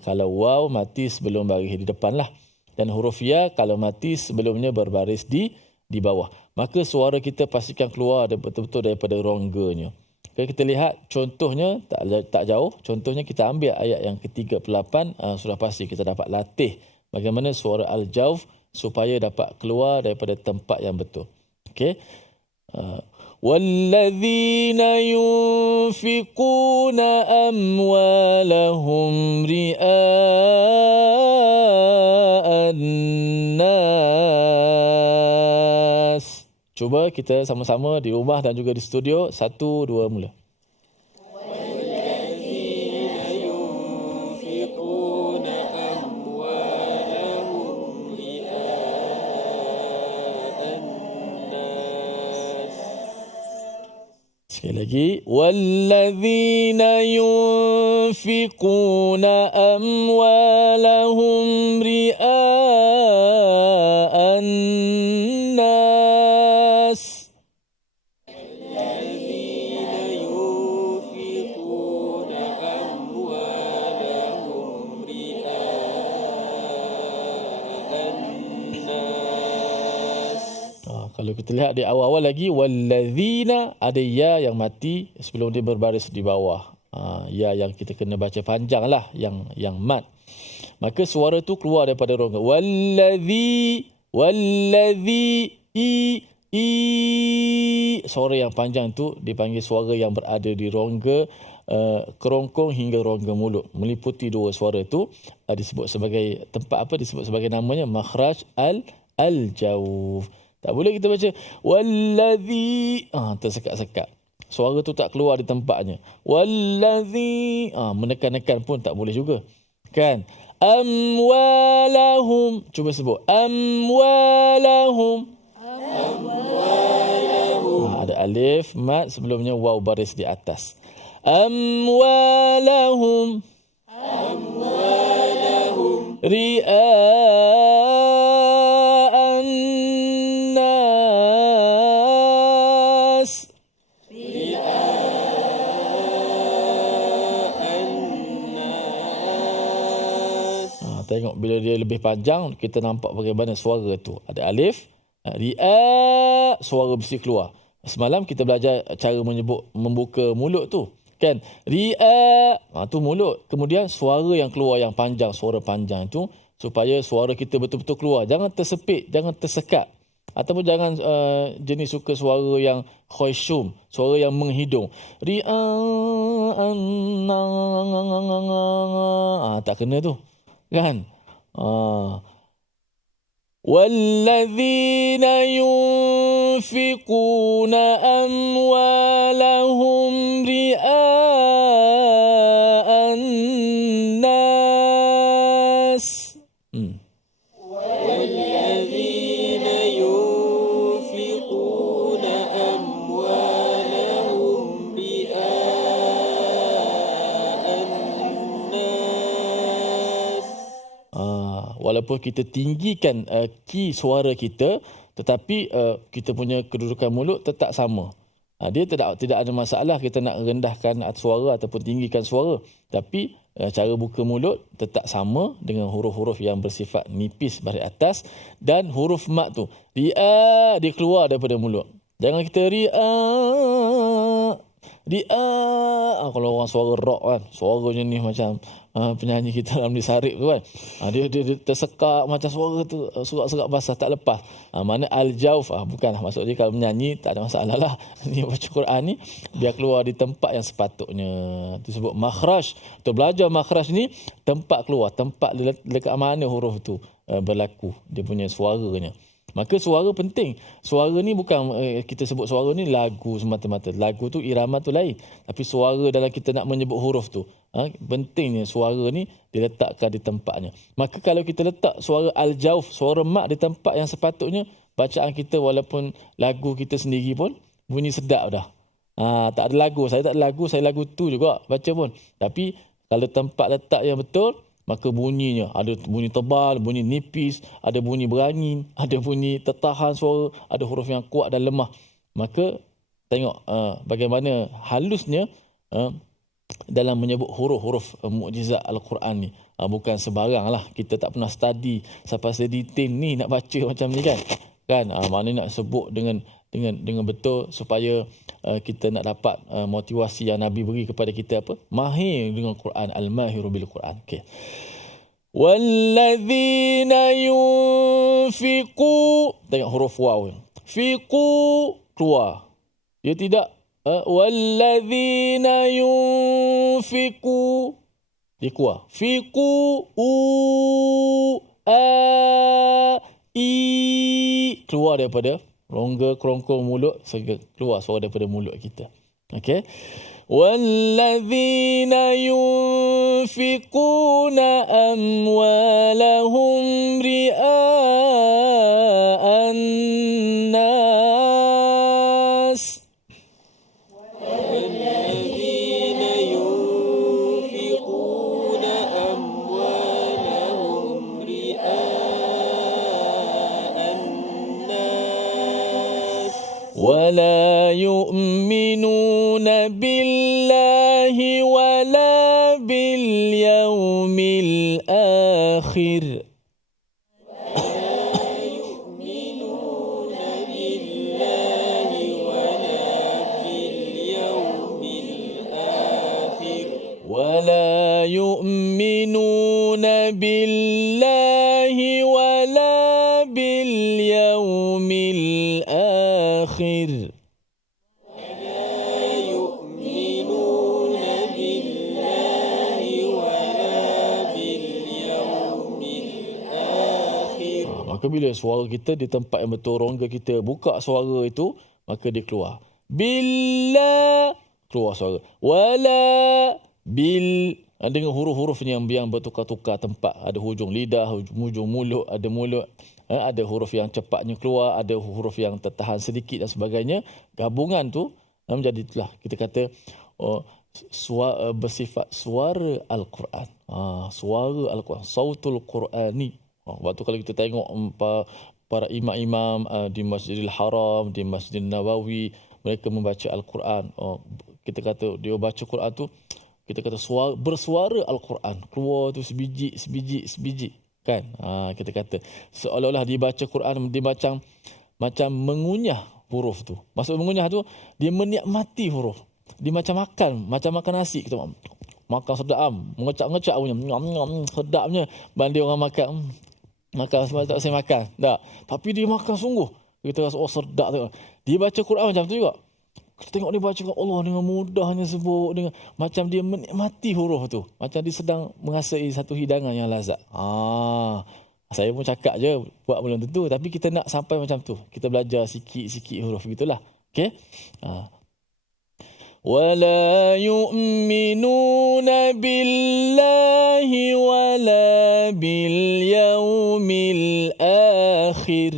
Kalau waw mati sebelum baris di depan lah. Dan huruf ya kalau mati sebelumnya berbaris di bawah. Maka suara kita pastikan keluar betul-betul daripada rongganya. Okay, kita lihat contohnya tak jauh. Contohnya kita ambil ayat yang ke-38. Sudah pasti kita dapat latih bagaimana suara al-jauf supaya dapat keluar daripada tempat yang betul. Okey. وَالَّذِينَ يُنْفِقُونَ أَمْوَالَهُمْ رِئَاءَ النَّاسِ. Cuba kita sama-sama di rumah dan juga di studio. 1, 2, mula. Sekali lagi, وَالَّذِينَ يُنْفِقُونَ أَمْوَالَهُمْ رِئَاءَ النَّاسِ. Kalau kita lihat di awal-awal lagi, walladzina, ada ya yang mati sebelum dia berbaris di bawah. Ya yang kita kena baca panjang lah, yang mat. Maka suara tu keluar daripada rongga. Walladzi, i. Suara yang panjang tu dipanggil suara yang berada di rongga kerongkong hingga rongga mulut. Meliputi 2 suara tu disebut sebagai tempat apa? Disebut sebagai namanya makhraj al-jauf. Tak boleh kita baca wallazi, tersekat-sekat. Suara tu tak keluar di tempatnya. Wallazi, menekan-nekan pun tak boleh juga. Kan? Amwalahum, cuba sebut. Amwalahum. Ada alif, mat, sebelumnya waw baris di atas. Amwalahum. Ria'an nas. Tengok bila dia lebih panjang, kita nampak bagaimana suara tu. Ada alif, ri'a, suara mesti keluar. Semalam kita belajar cara membuka mulut tu. Kan? Ri'a, tu mulut. Kemudian suara yang keluar yang panjang, suara panjang tu, supaya suara kita betul-betul keluar. Jangan tersepit, jangan tersekat. Ataupun jangan jenis suka suara yang khayshum, suara yang menghidung. Ri'a, tak kena tu. Kan? وَالَّذِينَ يُنْفِقُونَ أَمْوَالَهُمْ رِئَاءَ النَّاسِ. walaupun kita tinggikan key suara kita, tetapi kita punya kedudukan mulut tetap sama. Dia tidak ada masalah kita nak rendahkan suara ataupun tinggikan suara, tapi cara buka mulut tetap sama dengan huruf-huruf yang bersifat nipis baris atas, dan huruf mat tu dia keluar daripada mulut. Jangan kita kalau orang suara rock kan, suaranya ni macam penyanyi kita Ramli Sarip tu kan, dia tersekak macam suara tu serak-serak basah tak lepas. Mana al-jauf bukanlah, maksud dia kalau menyanyi tak ada masalah lah. Ni baca Quran ni biar keluar di tempat yang sepatutnya. Disebut makhraj. Untuk belajar makhraj ni tempat keluar, tempat dekat mana huruf tu berlaku, dia punya suaranya. Maka suara penting. Suara ni bukan kita sebut suara ni lagu semata-mata. Lagu tu irama tu lain. Tapi suara dalam kita nak menyebut huruf tu, pentingnya suara ni diletakkan di tempatnya. Maka kalau kita letak suara al-jauf, suara mat di tempat yang sepatutnya, bacaan kita walaupun lagu kita sendiri pun bunyi sedap dah. Tak ada lagu, saya tak ada lagu, saya lagu tu juga baca pun. Tapi kalau tempat letak yang betul, maka bunyinya ada bunyi tebal, bunyi nipis, ada bunyi berangin, ada bunyi tertahan suara, ada huruf yang kuat dan lemah. Maka tengok bagaimana halusnya dalam menyebut huruf-huruf mukjizat Al-Quran ni. Bukan sebarang lah, kita tak pernah study sampai sedetail ni nak baca macam ni kan. Maknanya nak sebut dengan betul supaya kita nak dapat motivasi yang Nabi beri kepada kita apa? Mahir dengan Quran, al-mahiru bil Quran. Okey. Walladzina yunfiqu, tengok huruf waw. Fiqu keluar. Dia tidak walladzina yunfiqu, dia keluar. Fiqu keluar daripada rongga kerongkong mulut, keluar suara daripada mulut kita. Okey. Walladzina yunfiquna amwalahum ria'an nas. Walladzina yunfiquna amwalahum ria'an nas wala yu'minuna billahi wala bil yawmil akhir. ولا يؤمنون بالله ولا باليوم الآخر. Maka bila suara kita di tempat yang betul, rongga kita buka suara itu, maka dia keluar. Bila keluar suara. Wala bil, dengan huruf-hurufnya yang bertukar-tukar tempat. Ada hujung lidah, hujung mulut, ada mulut. Ada huruf yang cepatnya keluar, ada huruf yang tertahan sedikit dan sebagainya. Gabungan tu menjadi itulah kita kata bersifat suara Al-Quran. Suara Al-Quran, sautul Qurani. Waktu kalau kita tengok para imam-imam di Masjidil Haram, di Masjidil Nabawi, mereka membaca Al-Quran. Kita kata dia baca Quran tu, kita kata bersuara Al-Quran. Keluar tu sebiji kan. Kita kata seolah-olah dia baca Quran, dia macam mengunyah huruf tu. Maksud mengunyah tu, dia menikmati huruf. Dia macam makan nasi. Kita makan sedap, mengecak-ngecak punya, sedapnya. Banding orang makan sebab tak saya makan. Tak. Tapi dia makan sungguh. Kita rasa sedap tu. Dia baca Quran macam tu juga. Kita tengok dia baca Allah dengan mudahnya sebut, dengan macam dia menikmati huruf tu. Macam dia sedang merasai satu hidangan yang lazat. Saya pun cakap je, buat belum tentu. Tapi kita nak sampai macam tu. Kita belajar sikit-sikit huruf gitulah. Okey? ولا يؤمنون بالله ولا باليوم الآخر.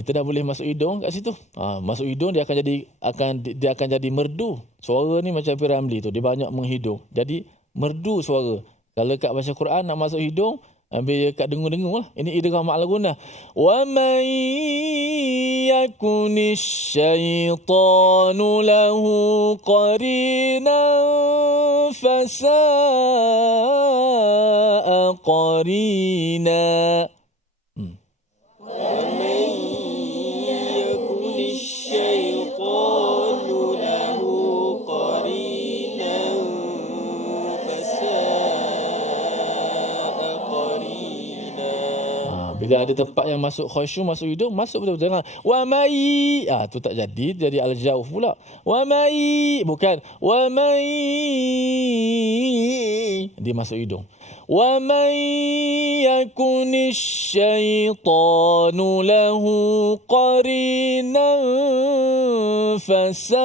kita dah boleh masuk hidung kat situ. Masuk hidung dia akan jadi merdu. Suara ni macam Piramli tu, dia banyak menghidung. Jadi merdu suara. Kalau kat baca Quran nak masuk hidung, ambil kat dengung-dengung lah. Ini idgham ma'al gunnah. Wa man yakunish syaitanu lahu qarinan fasa'a qarina. Bila ada tempat yang masuk khusyuk, masuk hidung, masuk betul-betul. Jangan wa mai, tu tak jadi al-jauf pula. Wa mai, bukan wa mai, dia masuk hidung. Wa may yakunish syaitanu lahu qarinan fasa'a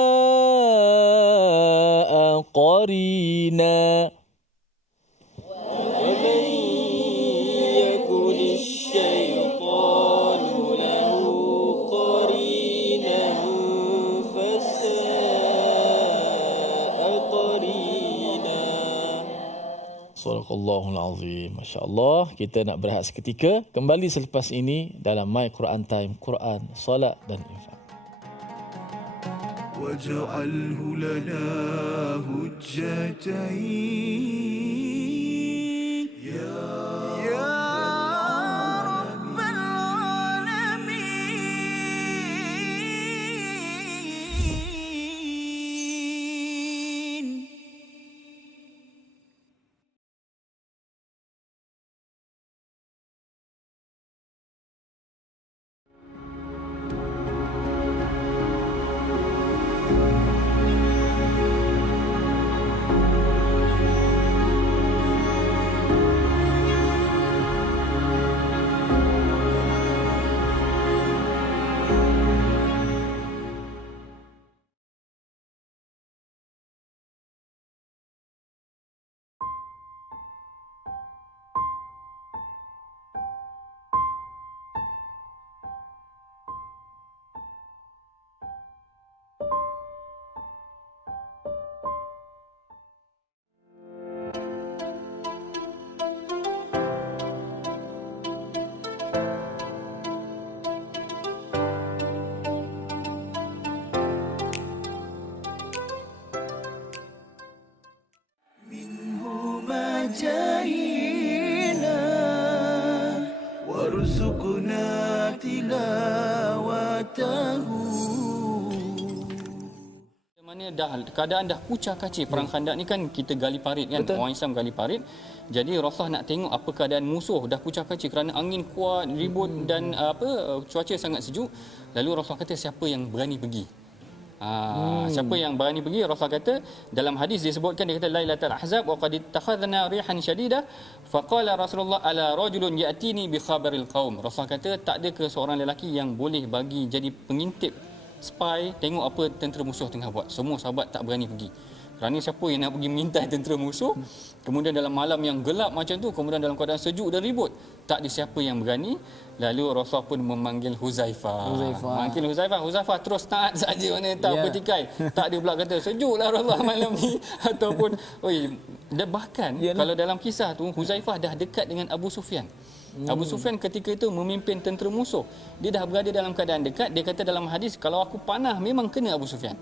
qarina. Sadaqallahul Azim. Masya-Allah, kita nak berehat seketika, kembali selepas ini dalam My Quran Time, Quran, Salat dan Infak. Waj'alhu lana hujjatain ya Rabbal Alamin. جاهنا وارزقنا تلاوته. Mana keadaan dah kucar kacir. Perang Khandak ni kan kita gali parit kan. Betul. Orang Islam gali parit. Jadi Rasulullah nak tengok apa keadaan musuh dah kucar kacir kerana angin kuat, ribut dan cuaca sangat sejuk. Lalu Rasulullah kata siapa yang berani pergi? Siapa yang berani pergi? Rasulullah kata dalam hadis disebutkan, dia kata Lailatul Ahzab wa qad ittakhadna rihan shadidah faqala Rasulullah ala rajulun ya'tini bi khabaril qaum. Rasulullah kata tak ada ke seorang lelaki yang boleh bagi jadi pengintip, spy, tengok apa tentera musuh tengah buat. Semua sahabat tak berani pergi. Kerana siapa yang nak pergi mengintai tentera musuh, kemudian dalam malam yang gelap macam tu, kemudian dalam keadaan sejuk dan ribut, tak ada siapa yang berani. Lalu Rasulullah pun memanggil Huzaifah. Manggil Huzaifah terus taat saja, mana tak bertikai. Tak ada pula kata sejuklah Rasulullah malam ni ataupun bahkan kalau dalam kisah tu Huzaifah dah dekat dengan Abu Sufyan. Abu Sufyan ketika itu memimpin tentera musuh. Dia dah berada dalam keadaan dekat. Dia kata dalam hadis, kalau aku panah memang kena Abu Sufyan.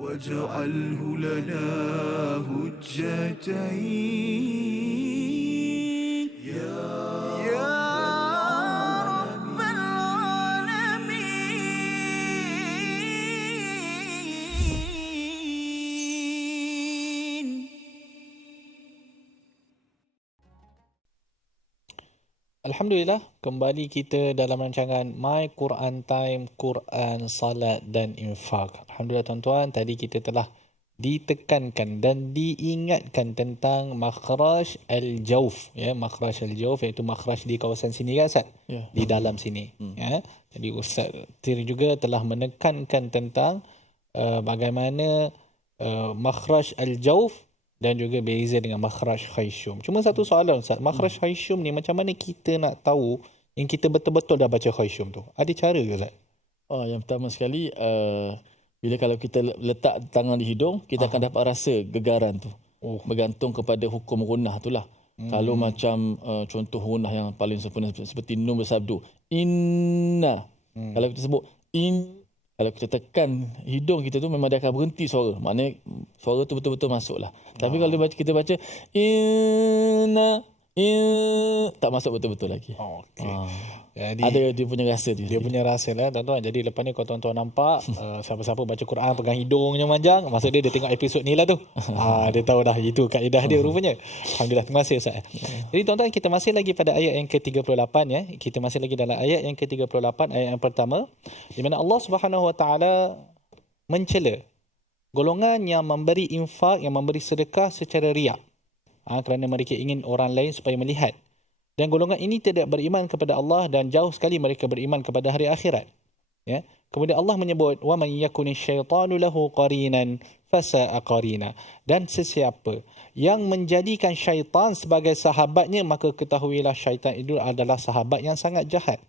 واجعله لنا هجتين يا رب العالمين. Alhamdulillah, kembali kita dalam rancangan My Quran Time, Quran, Salat dan Infak. Alhamdulillah tuan-tuan, tadi kita telah ditekankan dan diingatkan tentang makhraj al-jauf, makhraj al-jauf iaitu makhraj di kawasan sini kan Ustaz? Di dalam sini. Jadi Ustaz Tir juga telah menekankan tentang bagaimana makhraj al-jauf dan juga beza dengan makhraj khayshum. Cuma satu soalan Ustaz, makhraj khayshum ni macam mana kita nak tahu yang kita betul-betul dah baca khayshum tu? Ada cara ke Ustaz? Yang pertama sekali, bila kalau kita letak tangan di hidung, kita akan dapat rasa gegaran tu. Bergantung kepada hukum gunah tu lah. Kalau macam contoh gunah yang paling sempurna seperti nun bersabdu, inna. Kalau kita sebut kalau kita tekan hidung kita tu memang dia akan berhenti suara. Maknanya suara tu betul-betul masuk lah. Tapi kalau kita baca inna, tak masuk betul-betul lagi. Jadi ada dia punya rasa dia punya rasa lah tuan-tuan. Jadi lepas ni kalau tuan-tuan nampak siapa-siapa baca Quran pegang hidungnya manjang, maksud dia tengok episod ni lah tu. Dia tahu dah itu kaedah dia rupanya. Alhamdulillah, terima kasih Ustaz. Jadi tuan-tuan, kita masih lagi pada ayat yang ke-38 ya. Kita masih lagi dalam ayat yang ke-38, ayat yang pertama, di mana Allah Subhanahu Wa Taala mencela golongan yang memberi infak, yang memberi sedekah secara riak. Kerana mereka ingin orang lain supaya melihat. Dan golongan ini tidak beriman kepada Allah dan jauh sekali mereka beriman kepada hari akhirat. Ya. Kemudian Allah menyebut wa man yakuni syaitanu lahu qarinan fasa'a qarina. Dan sesiapa yang menjadikan syaitan sebagai sahabatnya, maka ketahuilah syaitan itu adalah sahabat yang sangat jahat.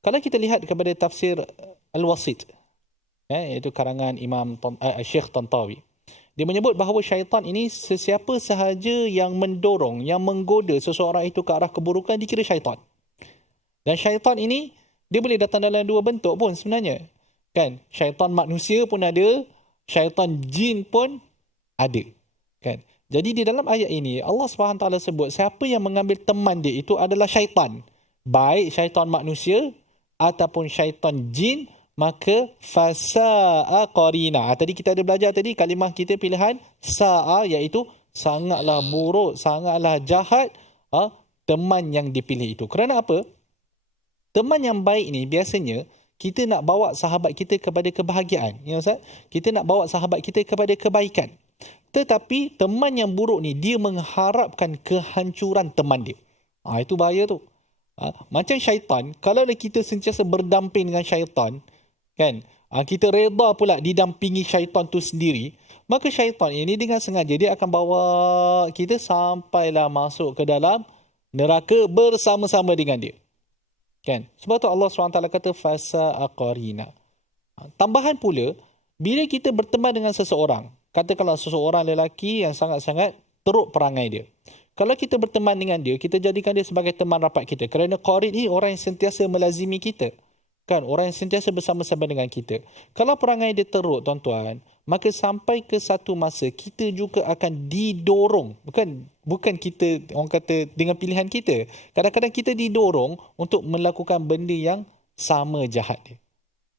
Kalau kita lihat kepada tafsir Al-Wasit, iaitu karangan Imam Syekh Tantawi, dia menyebut bahawa syaitan ini sesiapa sahaja yang mendorong, yang menggoda seseorang itu ke arah keburukan, dikira syaitan. Dan syaitan ini, dia boleh datang dalam dua bentuk pun sebenarnya. Kan? Syaitan manusia pun ada, syaitan jin pun ada. Kan? Jadi di dalam ayat ini, Allah SWT sebut siapa yang mengambil teman dia itu adalah syaitan. Baik syaitan manusia ataupun syaitan jin, maka fasa'a qarina. Tadi kita ada belajar tadi kalimah kita pilihan sa'a, iaitu sangatlah buruk, sangatlah jahat teman yang dipilih itu. Kerana apa? Teman yang baik ni biasanya kita nak bawa sahabat kita kepada kebahagiaan. Ya Ustaz? Kita nak bawa sahabat kita kepada kebaikan. Tetapi teman yang buruk ni dia mengharapkan kehancuran teman dia. Itu bahaya tu. Macam syaitan, kalau kita sentiasa berdamping dengan syaitan, kan, kita reda pula didampingi syaitan tu sendiri, maka syaitan ini dengan sengaja dia akan bawa kita sampailah masuk ke dalam neraka bersama-sama dengan dia. Kan? Sebab tu Allah SWT kata fasa'a qarina. Tambahan pula, bila kita berteman dengan seseorang, katakanlah seseorang lelaki yang sangat-sangat teruk perangai dia. Kalau kita berteman dengan dia, kita jadikan dia sebagai teman rapat kita. Kerana qarin ni orang yang sentiasa melazimi kita. Kan, orang yang sentiasa bersama-sama dengan kita. Kalau perangai dia teruk tuan-tuan, maka sampai ke satu masa kita juga akan didorong, bukan kita orang kata dengan pilihan kita. Kadang-kadang kita didorong untuk melakukan benda yang sama jahat dia.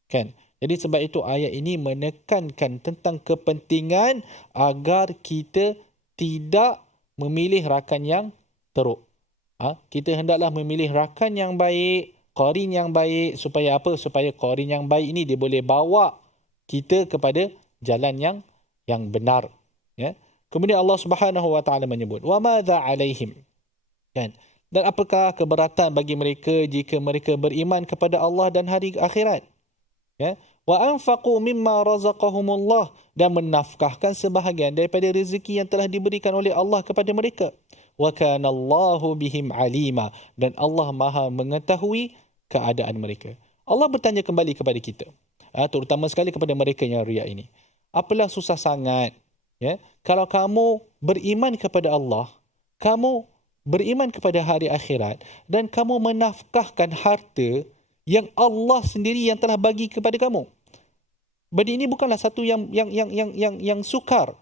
Kan? Jadi sebab itu ayat ini menekankan tentang kepentingan agar kita tidak memilih rakan yang teruk. Kita hendaklah memilih rakan yang baik, qarin yang baik, supaya apa? Supaya qarin yang baik ini dia boleh bawa kita kepada jalan yang benar. Ya. Kemudian Allah Subhanahu Wa Taala menyebut, wa madza alaihim. Kan? Dan apakah keberatan bagi mereka jika mereka beriman kepada Allah dan hari akhirat? Ya. Wa anfaqu mimma razaqahumullah, dan menafkahkan sebahagian daripada rezeki yang telah diberikan oleh Allah kepada mereka. Wa kana Allahu bihim alima, dan Allah Maha mengetahui keadaan mereka. Allah bertanya kembali kepada kita, terutama sekali kepada mereka yang riak ini. Apalah susah sangat, ya, kalau kamu beriman kepada Allah, kamu beriman kepada hari akhirat, dan kamu menafkahkan harta yang Allah sendiri yang telah bagi kepada kamu. Benda ini bukanlah satu yang sukar.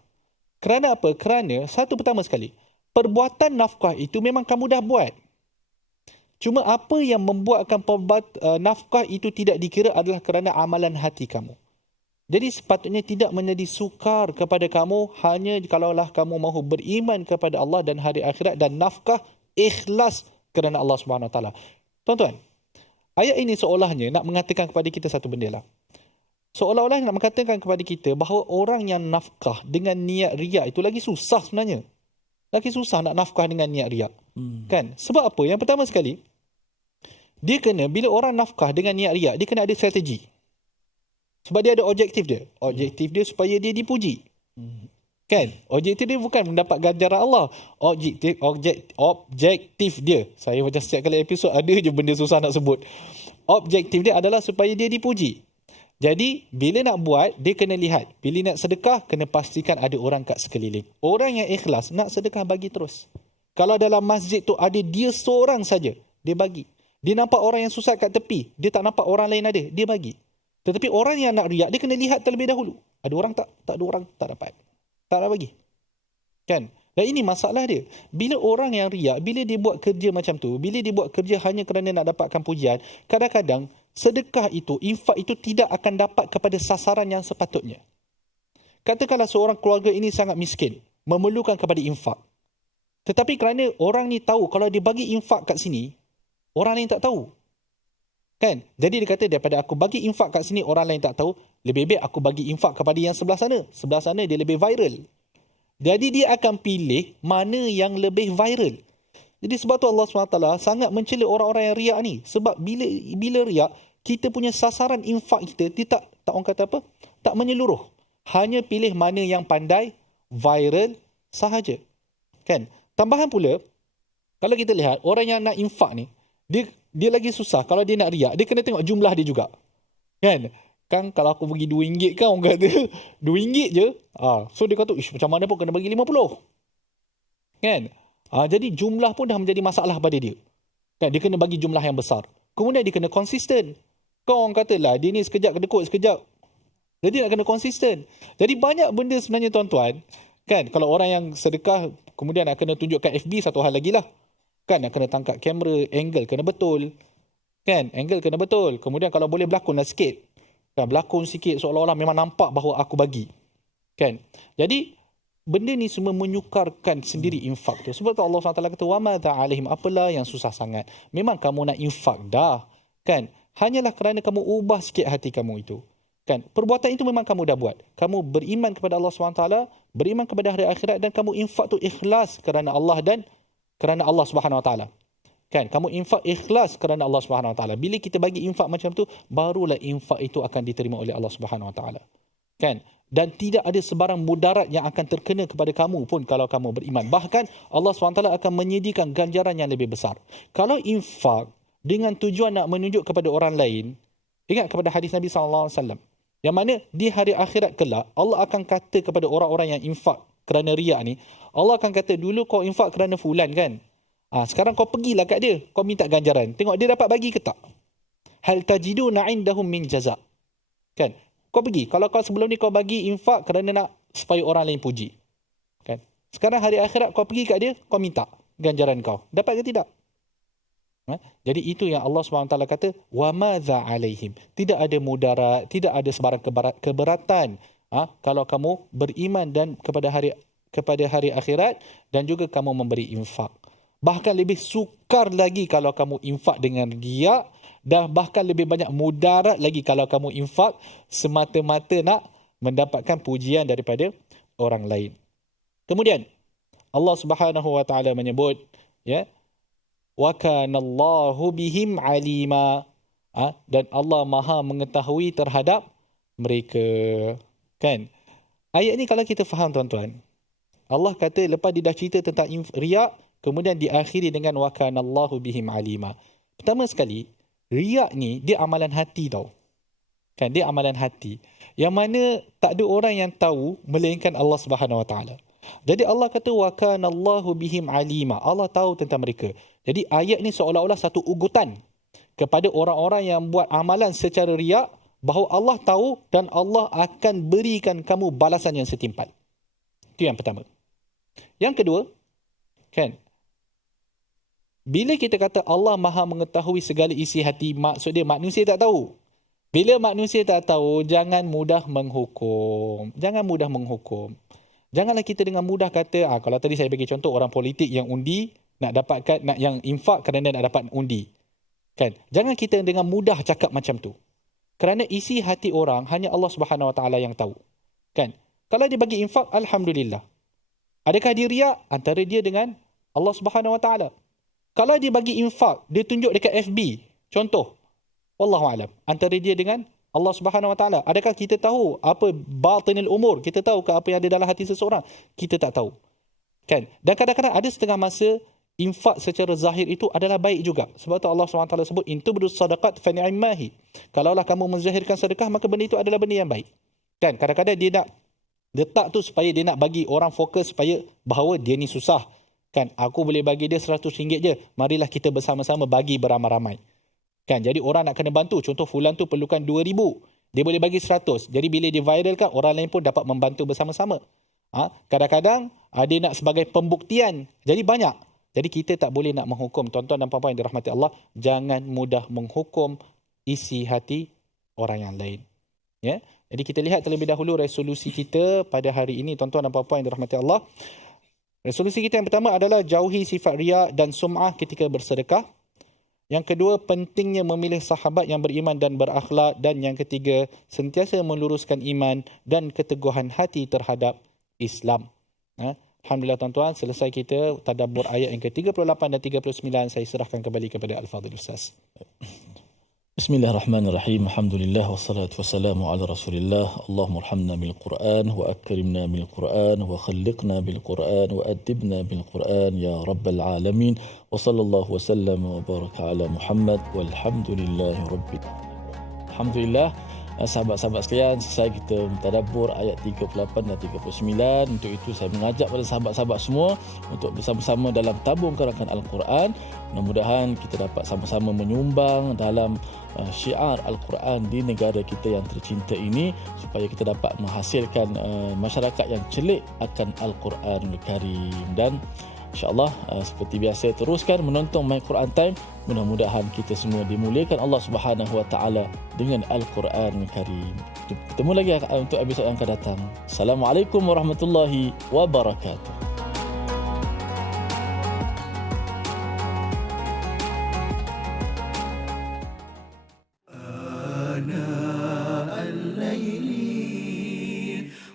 Kerana apa? Kerana satu, pertama sekali, perbuatan nafkah itu memang kamu dah buat. Cuma apa yang membuatkan nafkah itu tidak dikira adalah kerana amalan hati kamu. Jadi sepatutnya tidak menjadi sukar kepada kamu hanya kalaulah kamu mahu beriman kepada Allah dan hari akhirat dan nafkah ikhlas kerana Allah Subhanahu Wa Taala. Tuan-tuan, ayat ini seolahnya nak mengatakan kepada kita satu benda lah. Seolah-olah nak mengatakan kepada kita bahawa orang yang nafkah dengan niat riak itu lagi susah sebenarnya. Lagi susah nak nafkah dengan niat riak. Kan? Sebab apa? Yang pertama sekali, dia kena, bila orang nafkah dengan niat riak, dia kena ada strategi. Sebab dia ada objektif dia. Objektif dia supaya dia dipuji. Kan? Objektif dia bukan mendapat ganjaran Allah. Objektif dia. Saya macam setiap kali episod ada je benda susah nak sebut. Objektif dia adalah supaya dia dipuji. Jadi, bila nak buat, dia kena lihat. Bila nak sedekah, kena pastikan ada orang kat sekeliling. Orang yang ikhlas, nak sedekah bagi terus. Kalau dalam masjid tu ada dia seorang saja, dia bagi. Dia nampak orang yang susah kat tepi, dia tak nampak orang lain ada, dia bagi. Tetapi orang yang nak riak, dia kena lihat terlebih dahulu. Ada orang tak? Tak ada orang, tak dapat. Tak nak bagi. Kan? Dan ini masalah dia. Bila orang yang riak, bila dia buat kerja macam tu, bila dia buat kerja hanya kerana nak dapatkan pujian, kadang-kadang sedekah itu, infak itu tidak akan dapat kepada sasaran yang sepatutnya. Katakanlah seorang keluarga ini sangat miskin, memerlukan kepada infak. Tetapi kerana orang ni tahu kalau dia bagi infak kat sini, orang lain tak tahu. Kan? Jadi dia kata daripada aku bagi infak kat sini orang lain tak tahu, lebih baik aku bagi infak kepada yang sebelah sana. Sebelah sana dia lebih viral. Jadi dia akan pilih mana yang lebih viral. Jadi sebab tu Allah SWT sangat mencela orang-orang yang riak ni. Sebab bila riak, kita punya sasaran infak kita, dia tak orang kata apa? Tak menyeluruh. Hanya pilih mana yang pandai, viral sahaja. Kan? Tambahan pula, kalau kita lihat orang yang nak infak ni, dia lagi susah. Kalau dia nak riak, dia kena tengok jumlah dia juga. Kan? Kan kalau aku bagi RM2 kan orang kata RM2 je. So dia kata, macam mana pun kena bagi 50. Kan? Jadi jumlah pun dah menjadi masalah pada dia. Kan? Dia kena bagi jumlah yang besar. Kemudian dia kena konsisten. Kau orang katalah, dia ni sekejap kedekut sekejap. Jadi nak kena konsisten. Jadi banyak benda sebenarnya tuan-tuan. Kan? Kalau orang yang sedekah, kemudian nak kena tunjukkan FB, satu hal lagi lah. Kan? Nak kena tangkap kamera, angle kena betul. Kan? Angle kena betul. Kemudian kalau boleh berlakon lah sikit. Kan? Berlakon sikit seolah-olah memang nampak bahawa aku bagi. Kan? Jadi, benda ni semua menyukarkan sendiri infak tu. Sebab tu Allah SWT kata, وَمَا ذَا عَلَيْهِمْ, apalah yang susah sangat. Memang kamu nak infak dah. Kan? Hanyalah kerana kamu ubah sikit hati kamu itu. Kan? Perbuatan itu memang kamu dah buat. Kamu beriman kepada Allah SWT, beriman kepada hari akhirat, dan kamu infak tu ikhlas kerana Allah dan kerana Allah SWT. Kan? Kamu infak ikhlas kerana Allah SWT. Bila kita bagi infak macam tu, barulah infak itu akan diterima oleh Allah SWT. Kan? Dan tidak ada sebarang mudarat yang akan terkena kepada kamu pun kalau kamu beriman. Bahkan Allah SWT akan menyediakan ganjaran yang lebih besar. Kalau infak dengan tujuan nak menunjuk kepada orang lain, ingat kepada hadis Nabi SAW, yang mana di hari akhirat kelak, Allah akan kata kepada orang-orang yang infak kerana riak ni, Allah akan kata, dulu kau infak kerana fulan kan? Sekarang kau pergilah kat dia, kau minta ganjaran. Tengok dia dapat bagi ke tak? Hal tajiduna indahum min jaza. Kan? Kau pergi. Kalau kau sebelum ni kau bagi infak kerana nak supaya orang lain puji. Kan? Sekarang hari akhirat kau pergi kat dia, kau minta ganjaran kau. Dapat ke tidak? Jadi itu yang Allah SWT kata, وَمَا ذَا عَلَيْهِمْ. Tidak ada mudarat, tidak ada sebarang keberatan. Kalau kamu beriman dan kepada hari akhirat dan juga kamu memberi infak. Bahkan lebih sukar lagi kalau kamu infak dengan riak, dan bahkan lebih banyak mudarat lagi kalau kamu infak semata-mata nak mendapatkan pujian daripada orang lain. Kemudian Allah Subhanahu wa taala menyebut, ya, wa kana Allahu bihim alima, dan Allah Maha mengetahui terhadap mereka. Kan? Ayat ni kalau kita faham tuan-tuan, Allah kata lepas dia dah cerita tentang riak, kemudian diakhiri dengan wa kana Allahu bihim alima. Pertama sekali, riak ni dia amalan hati tau. Kan, dia amalan hati. Yang mana tak ada orang yang tahu melainkan Allah Subhanahu Wa Taala. Jadi Allah kata wa kana Allahu bihim alima. Allah tahu tentang mereka. Jadi ayat ni seolah-olah satu ugutan kepada orang-orang yang buat amalan secara riak, bahawa Allah tahu dan Allah akan berikan kamu balasan yang setimpal. Itu yang pertama. Yang kedua, kan, bila kita kata Allah Maha mengetahui segala isi hati, maksud dia manusia tak tahu. Bila manusia tak tahu, jangan mudah menghukum. Jangan mudah menghukum. Janganlah kita dengan mudah kata, kalau tadi saya bagi contoh orang politik yang undi, yang infak kerana nak dapat undi. Kan? Jangan kita dengan mudah cakap macam tu. Kerana isi hati orang hanya Allah Subhanahu Wa Taala yang tahu. Kan? Kalau dia bagi infak, alhamdulillah. Adakah dia riak? Antara dia dengan Allah Subhanahu Wa Taala. Kalau dia bagi infak, dia tunjuk dekat FB, contoh, wallahualam, antara dia dengan Allah Subhanahu Wa Taala? Adakah kita tahu apa batinul umur? Kita tahu ke apa yang ada dalam hati seseorang? Kita tak tahu. Kan? Dan kadang-kadang ada setengah masa infak secara zahir itu adalah baik juga. Sebab tu Allah SWT sebut, in tubdu sadaqat fa ni'mahi. Kalaulah kamu menzahirkan sedekah, maka benda itu adalah benda yang baik. Kan? Kadang-kadang dia nak letak tu supaya dia nak bagi orang fokus supaya bahawa dia ni susah. Kan? Aku boleh bagi dia RM100 je. Marilah kita bersama-sama bagi beramai-ramai. Kan? Jadi orang nak kena bantu. Contoh fulan tu perlukan RM2,000. Dia boleh bagi 100. Jadi bila dia viralkan, orang lain pun dapat membantu bersama-sama. Kadang-kadang dia nak sebagai pembuktian. Jadi banyak. Jadi kita tak boleh nak menghukum. Tuan-tuan dan puan-puan yang dirahmati Allah, jangan mudah menghukum isi hati orang yang lain. Ya. Jadi kita lihat terlebih dahulu resolusi kita pada hari ini, tuan-tuan dan puan-puan yang dirahmati Allah. Resolusi kita yang pertama adalah jauhi sifat riya dan sum'ah ketika bersedekah. Yang kedua, pentingnya memilih sahabat yang beriman dan berakhlak. Dan yang ketiga, sentiasa meluruskan iman dan keteguhan hati terhadap Islam. Alhamdulillah tuan-tuan, selesai kita tadabbur ayat yang ke-38 dan 39. Saya serahkan kembali kepada Al-Fadhil Ustaz. Bismillahirrahmanirrahim. Alhamdulillah wassalatu wassalamu ala Rasulillah. Allahumma arhamna bil Quran wa akrimna bil Quran wa khalliqna bil Quran wa adibna bil Quran ya rabbal alamin. Wa sallallahu wasallam wa baraka ala Muhammad walhamdulillahi rabbil alamin. Alhamdulillah, sahabat-sahabat sekalian, selesai kita mentadabbur ayat 38 dan 39. Untuk itu saya mengajak pada sahabat-sahabat semua untuk bersama-sama dalam tabung kerangkan Al-Quran. Mudah-mudahan kita dapat sama-sama menyumbang dalam syiar Al-Quran di negara kita yang tercinta ini, supaya kita dapat menghasilkan masyarakat yang celik akan Al-Quranul Karim. Dan InsyaAllah seperti biasa teruskan menonton My Quran Time. Mudah-mudahan kita semua dimuliakan Allah Subhanahu Wa Taala dengan Al-Quran Karim. Ketemu lagi untuk episod yang akan datang. Assalamualaikum warahmatullahi wabarakatuh. آناء الليل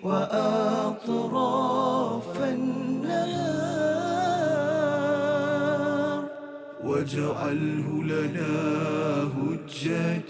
وأطراف النهار واجعله لنا هجتين